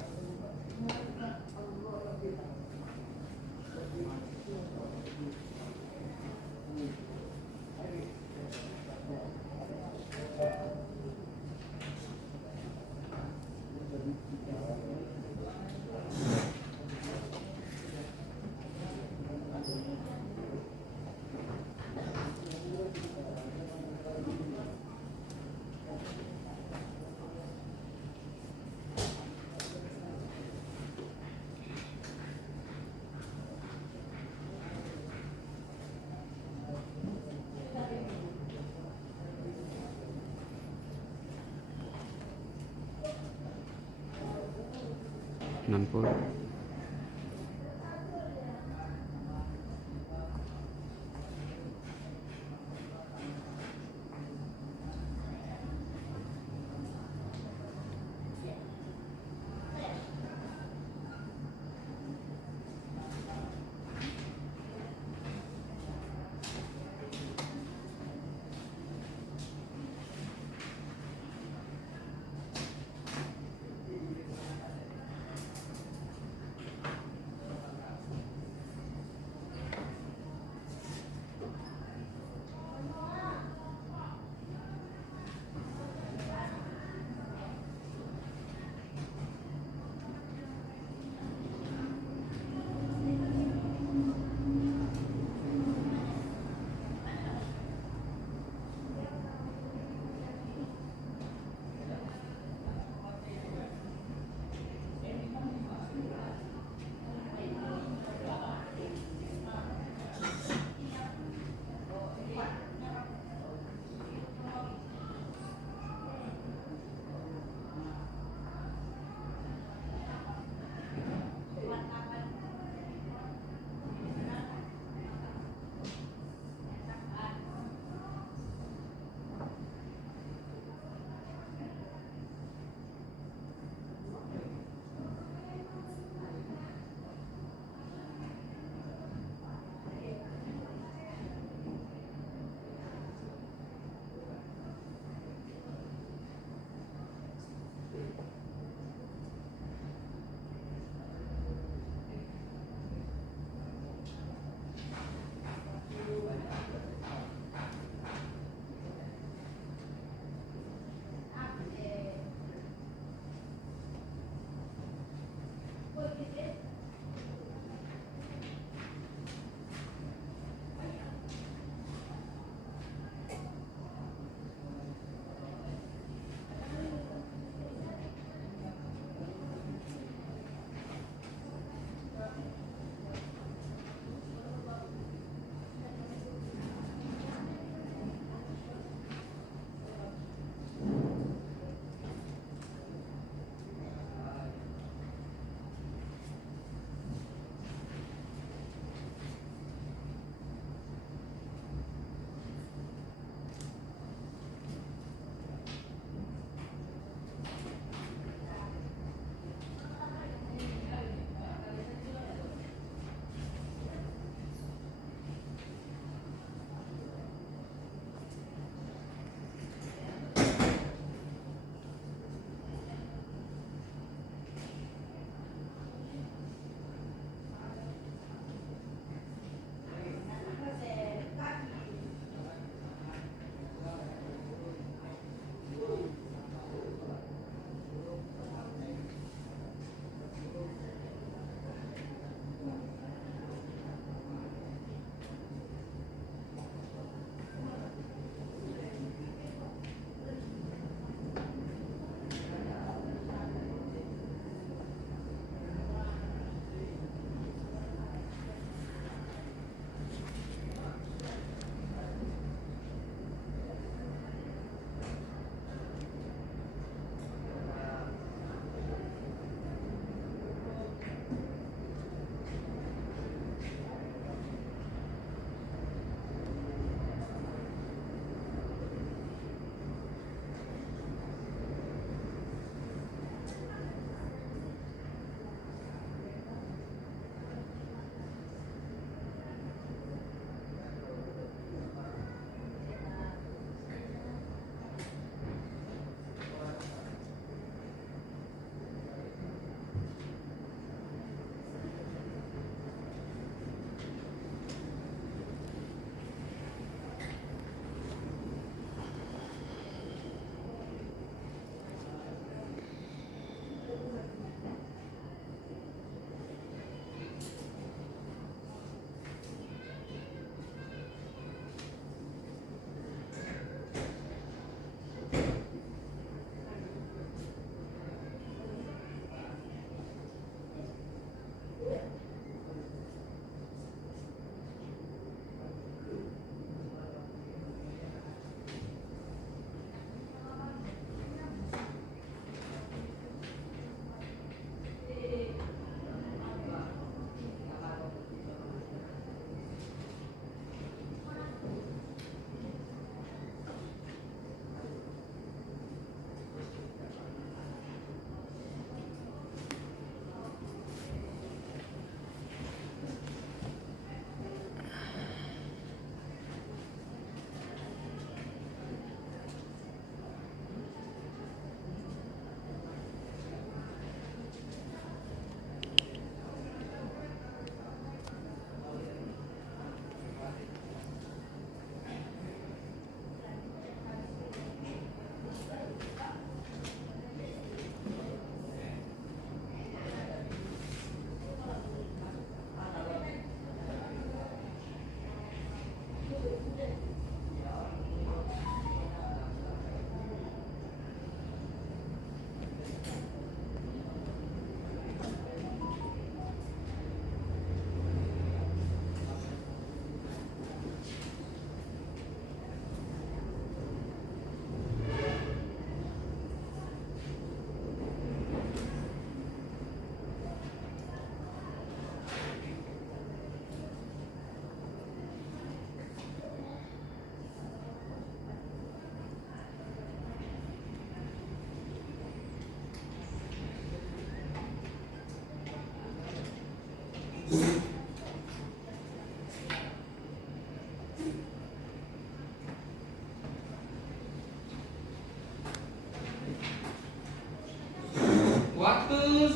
Waktu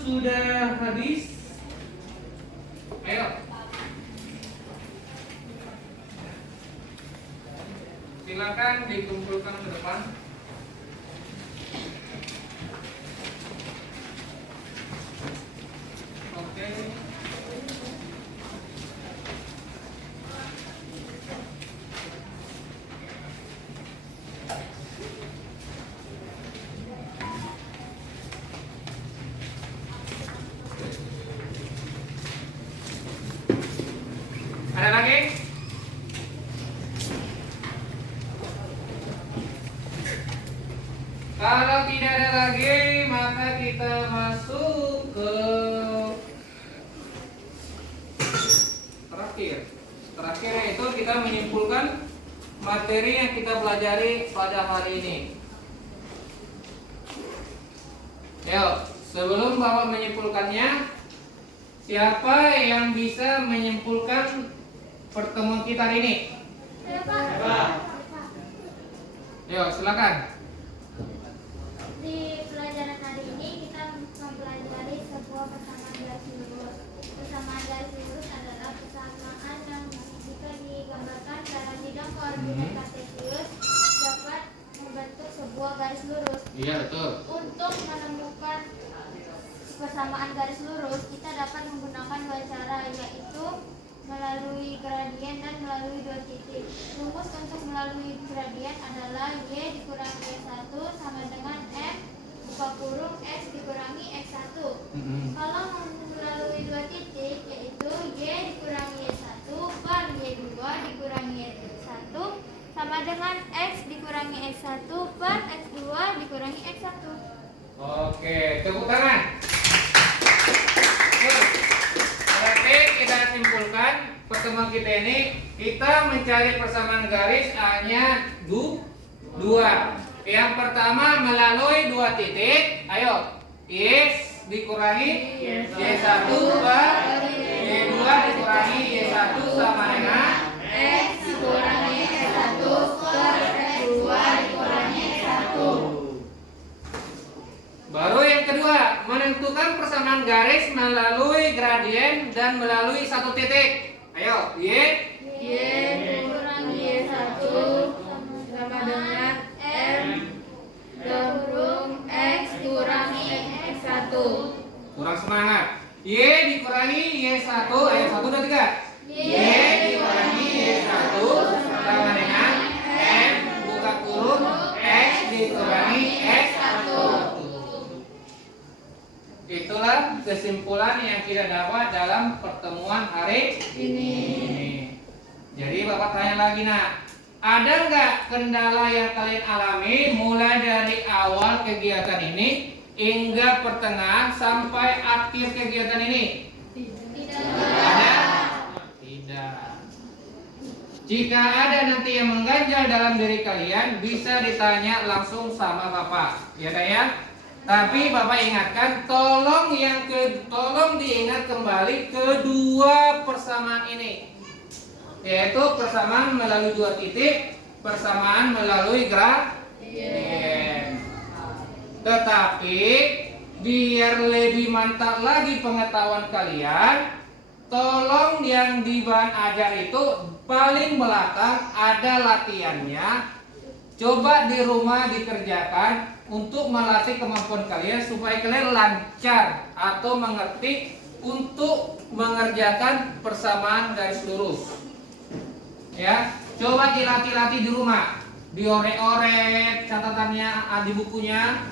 sudah habis. Ayo. Silakan dikumpulkan ke depan. Oke. Ada lagi? Kalau tidak ada lagi, maka kita masuk ke terakhir. Terakhir itu kita menyimpulkan materi yang kita pelajari pada hari ini. Yuk, sebelum Bapak menyimpulkannya, siapa yang bisa menyimpulkan pertemuan kita hari ini? Yuk, silakan. Di pelajaran hari ini kita mempelajari sebuah persamaan garis lurus. Persamaan garis lurus adalah persamaan yang jika digambarkan dalam bidang koordinat kartesius dapat membentuk sebuah garis lurus. Iya, betul. Untuk menemukan persamaan garis lurus, kita dapat menggunakan dua cara, yaitu melalui gradien dan melalui dua titik. Rumus untuk melalui gradien adalah Y dikurangi Y1 sama dengan M buka kurung X dikurangi X1. Kalau melalui dua titik, yaitu Y dikurangi Y1 per Y2 dikurangi Y1 sama dengan X dikurangi X1 per X2 dikurangi X1. Oke, tepuk tangan. Berarti kita simpulkan pertemuan kita ini, kita mencari persamaan garis hanya dua. Yang pertama melalui dua titik. Ayo, Y dikurangi Y1 per Y2 dikurangi Y1 sama dengan X dikurangi X1 per X2 dikurangi X1. Baru yang kedua, menentukan persamaan garis melalui gradien dan melalui satu titik. Ayo, Y dikurangi Y1 sama dengan M kurung X kurangi X1. kurang semangat. Y dikurangi Y1, ayo 1, 2, 3. Y dikurangi Y1 sama dengan M buka kurung X dikurangi X1. Itulah kesimpulan yang kita dapat dalam pertemuan hari ini. Jadi Bapak tanya lagi, nak, ada nggak kendala yang kalian alami mulai dari awal kegiatan ini hingga pertengahan sampai akhir kegiatan ini? Tidak. Ada? Tidak. Jika ada nanti yang mengganjal dalam diri kalian, bisa ditanya langsung sama Bapak, ya kan ya? Tapi Bapak ingatkan, tolong diingat kembali kedua persamaan ini, yaitu persamaan melalui dua titik, persamaan melalui gradien. Tetapi biar lebih mantap lagi pengetahuan kalian, tolong yang di bahan ajar itu paling belakang ada latihannya. Coba di rumah dikerjakan untuk melatih kemampuan kalian supaya kalian lancar atau mengerti untuk mengerjakan persamaan garis lurus. Ya, coba dilatih-latih di rumah, diorek-orek catatannya di bukunya.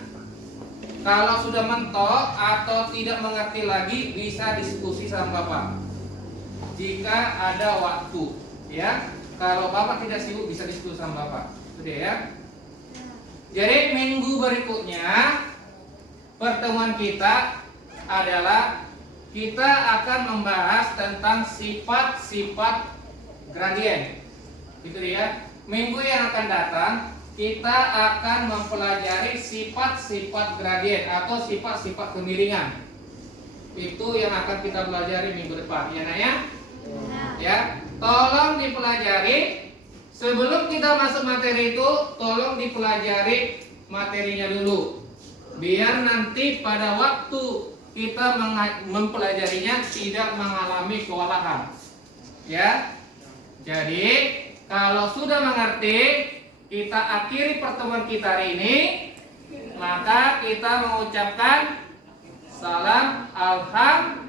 Kalau sudah mentok atau tidak mengerti lagi, bisa diskusi sama Bapak jika ada waktu, ya. Kalau Bapak tidak sibuk, bisa diskusi sama Bapak. Sudah ya. Jadi minggu berikutnya pertemuan kita adalah kita akan membahas tentang sifat-sifat gradien. Gitu ya. Minggu yang akan datang kita akan mempelajari sifat-sifat gradien atau sifat-sifat kemiringan. Itu yang akan kita pelajari minggu depan, ya nak ya? Ya. Ya, tolong dipelajari. Sebelum kita masuk materi itu, tolong dipelajari materinya dulu. Biar nanti pada waktu kita mempelajarinya tidak mengalami kewalahan. Ya. Jadi, kalau sudah mengerti, kita akhiri pertemuan kita hari ini, maka kita mengucapkan salam alhamdulillah.